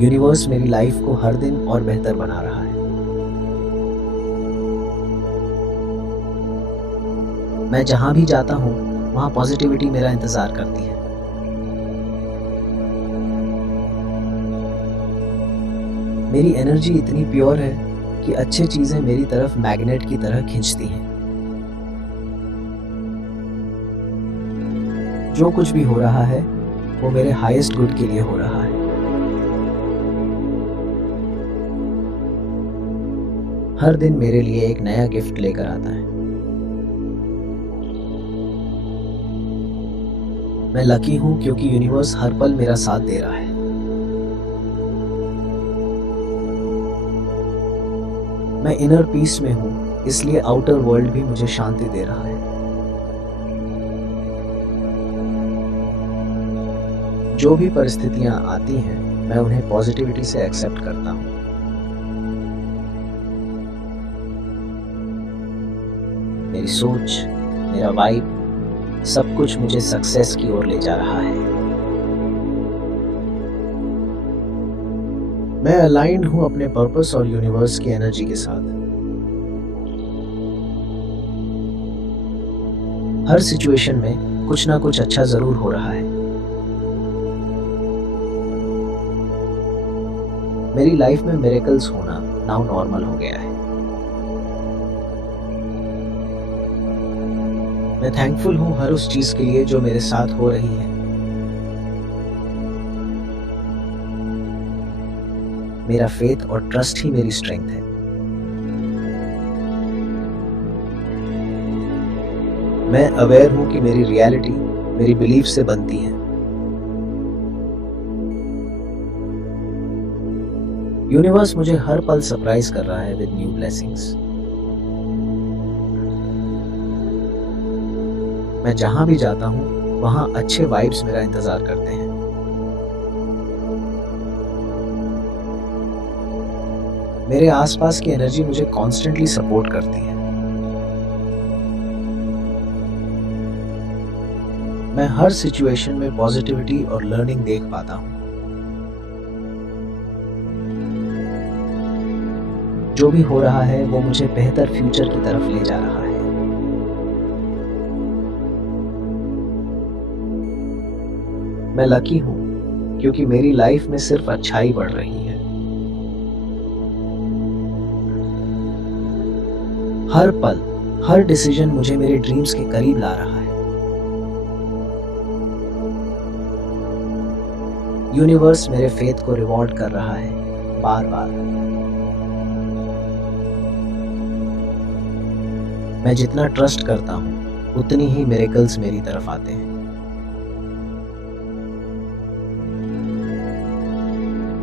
यूनिवर्स मेरी लाइफ को हर दिन और बेहतर बना रहा है। मैं जहां भी जाता हूं वहां पॉजिटिविटी मेरा इंतजार करती है। मेरी एनर्जी इतनी प्योर है कि अच्छी चीजें मेरी तरफ मैग्नेट की तरह खींचती हैं। जो कुछ भी हो रहा है वो मेरे हाईएस्ट गुड के लिए हो रहा है। हर दिन मेरे लिए एक नया गिफ्ट लेकर आता है। मैं लकी हूं क्योंकि यूनिवर्स हर पल मेरा साथ दे रहा है। मैं इनर पीस में हूं, इसलिए आउटर वर्ल्ड भी मुझे शांति दे रहा है। जो भी परिस्थितियां आती हैं, मैं उन्हें पॉजिटिविटी से एक्सेप्ट करता हूं। मेरी सोच, मेरा वाइब, सब कुछ मुझे सक्सेस की ओर ले जा रहा है। मैं अलाइंड हूं अपने पर्पस और यूनिवर्स की एनर्जी के साथ। हर सिचुएशन में कुछ ना कुछ अच्छा जरूर हो रहा है। मेरी लाइफ में मिरेकल्स होना नाउ नॉर्मल हो गया है। मैं थैंकफुल हूं हर उस चीज के लिए जो मेरे साथ हो रही है। मेरा फेथ और ट्रस्ट ही मेरी स्ट्रेंथ है। मैं अवेयर हूं कि मेरी रियलिटी मेरी बिलीफ से बनती है। यूनिवर्स मुझे हर पल सरप्राइज कर रहा है विद न्यू ब्लेसिंग्स। मैं जहां भी जाता हूं वहाँ अच्छे वाइब्स मेरा इंतज़ार करते हैं। मेरे आसपास की एनर्जी मुझे कॉन्स्टेंटली सपोर्ट करती है। मैं हर सिचुएशन में पॉजिटिविटी और लर्निंग देख पाता हूँ। जो भी हो रहा है वो मुझे बेहतर फ्यूचर की तरफ ले जा रहा है। मैं लकी हूँ क्योंकि मेरी लाइफ में सिर्फ अच्छाई बढ़ रही है। हर पल, हर डिसीजन मुझे मेरे ड्रीम्स के करीब ला रहा है। यूनिवर्स मेरे फेथ को रिवॉर्ड कर रहा है बार बार। मैं जितना ट्रस्ट करता हूँ उतनी ही मिरेकल्स मेरी तरफ आते हैं।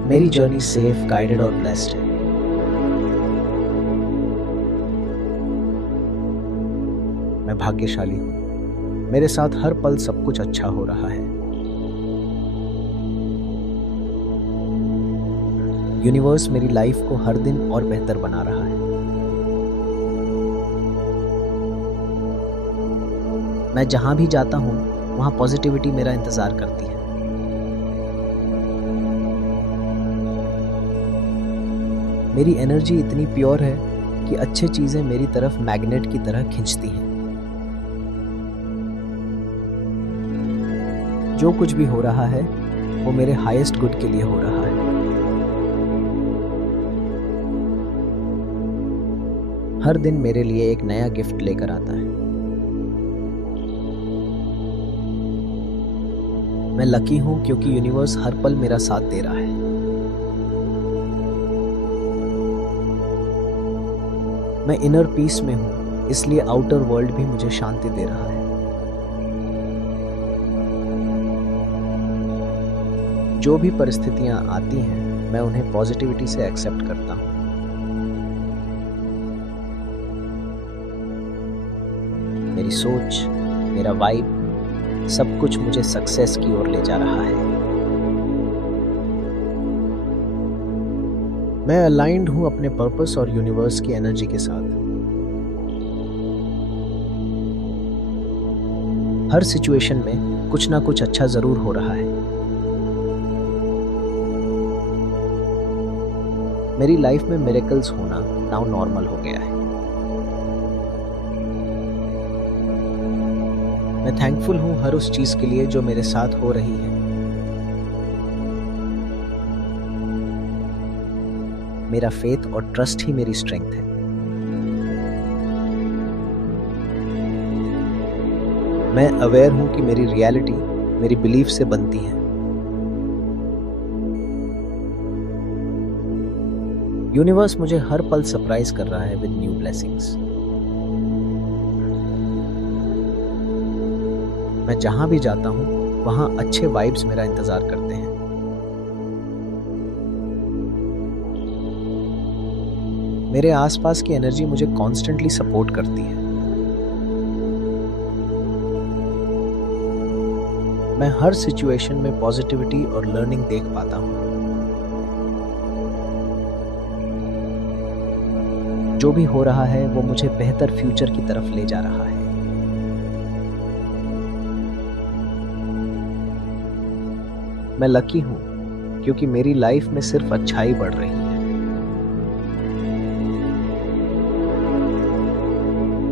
मेरी जर्नी सेफ, गाइडेड और ब्लेस्ड है। मैं भाग्यशाली हूँ। मेरे साथ हर पल सब कुछ अच्छा हो रहा है। यूनिवर्स मेरी लाइफ को हर दिन और बेहतर बना रहा है। मैं जहां भी जाता हूं वहां पॉजिटिविटी मेरा इंतजार करती है। मेरी एनर्जी इतनी प्योर है कि अच्छी चीजें मेरी तरफ मैग्नेट की तरह खींचती हैं। जो कुछ भी हो रहा है वो मेरे हाईएस्ट गुड के लिए हो रहा है। हर दिन मेरे लिए एक नया गिफ्ट लेकर आता है। मैं लकी हूं क्योंकि यूनिवर्स हर पल मेरा साथ दे रहा है। मैं इनर पीस में हूं, इसलिए आउटर वर्ल्ड भी मुझे शांति दे रहा है। जो भी परिस्थितियां आती हैं मैं उन्हें पॉजिटिविटी से एक्सेप्ट करता हूं। मेरी सोच, मेरा वाइब, सब कुछ मुझे सक्सेस की ओर ले जा रहा है। मैं अलाइंड हूं अपने पर्पस और यूनिवर्स की एनर्जी के साथ। हर सिचुएशन में कुछ ना कुछ अच्छा जरूर हो रहा है। मेरी लाइफ में मिरेकल्स होना नाउ नॉर्मल हो गया है। मैं थैंकफुल हूं हर उस चीज के लिए जो मेरे साथ हो रही है। मेरा फेथ और ट्रस्ट ही मेरी स्ट्रेंथ है। मैं अवेयर हूं कि मेरी रियलिटी मेरी बिलीफ से बनती है। यूनिवर्स मुझे हर पल सरप्राइज कर रहा है विद न्यू ब्लेसिंग्स। मैं जहां भी जाता हूं वहां अच्छे वाइब्स मेरा इंतजार करते हैं। मेरे आसपास की एनर्जी मुझे कॉन्स्टेंटली सपोर्ट करती है। मैं हर सिचुएशन में पॉजिटिविटी और लर्निंग देख पाता हूं। जो भी हो रहा है वो मुझे बेहतर फ्यूचर की तरफ ले जा रहा है। मैं लकी हूं क्योंकि मेरी लाइफ में सिर्फ अच्छाई बढ़ रही है।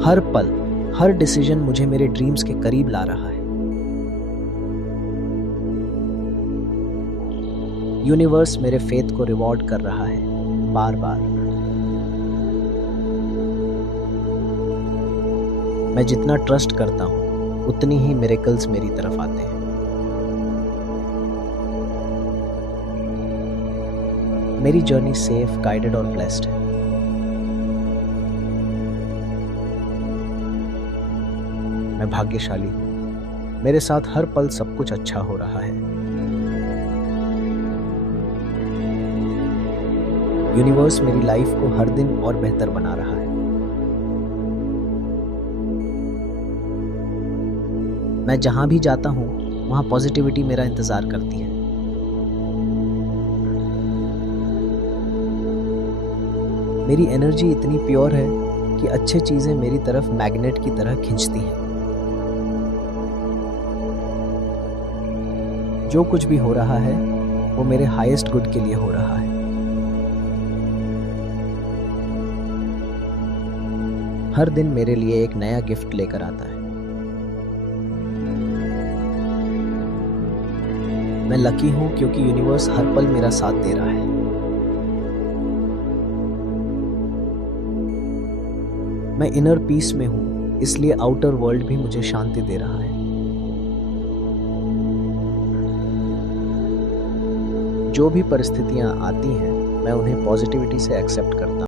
हर पल, हर डिसीजन मुझे मेरे ड्रीम्स के करीब ला रहा है। यूनिवर्स मेरे फेथ को रिवॉर्ड कर रहा है बार बार। मैं जितना ट्रस्ट करता हूं उतनी ही मिरेकल्स मेरी तरफ आते हैं। मेरी जर्नी सेफ, गाइडेड और ब्लेस्ड है। मैं भाग्यशाली हूं। मेरे साथ हर पल सब कुछ अच्छा हो रहा है। यूनिवर्स मेरी लाइफ को हर दिन और बेहतर बना रहा है। मैं जहाँ भी जाता हूँ वहाँ पॉजिटिविटी मेरा इंतज़ार करती है। मेरी एनर्जी इतनी प्योर है कि अच्छी चीज़ें मेरी तरफ मैग्नेट की तरह खींचती हैं। जो कुछ भी हो रहा है वो मेरे हाईएस्ट गुड के लिए हो रहा है। हर दिन मेरे लिए एक नया गिफ्ट लेकर आता है। मैं लकी हूं क्योंकि यूनिवर्स हर पल मेरा साथ दे रहा है। मैं इनर पीस में हूं, इसलिए आउटर वर्ल्ड भी मुझे शांति दे रहा है। जो भी परिस्थितियां आती हैं मैं उन्हें पॉजिटिविटी से एक्सेप्ट करता हूं।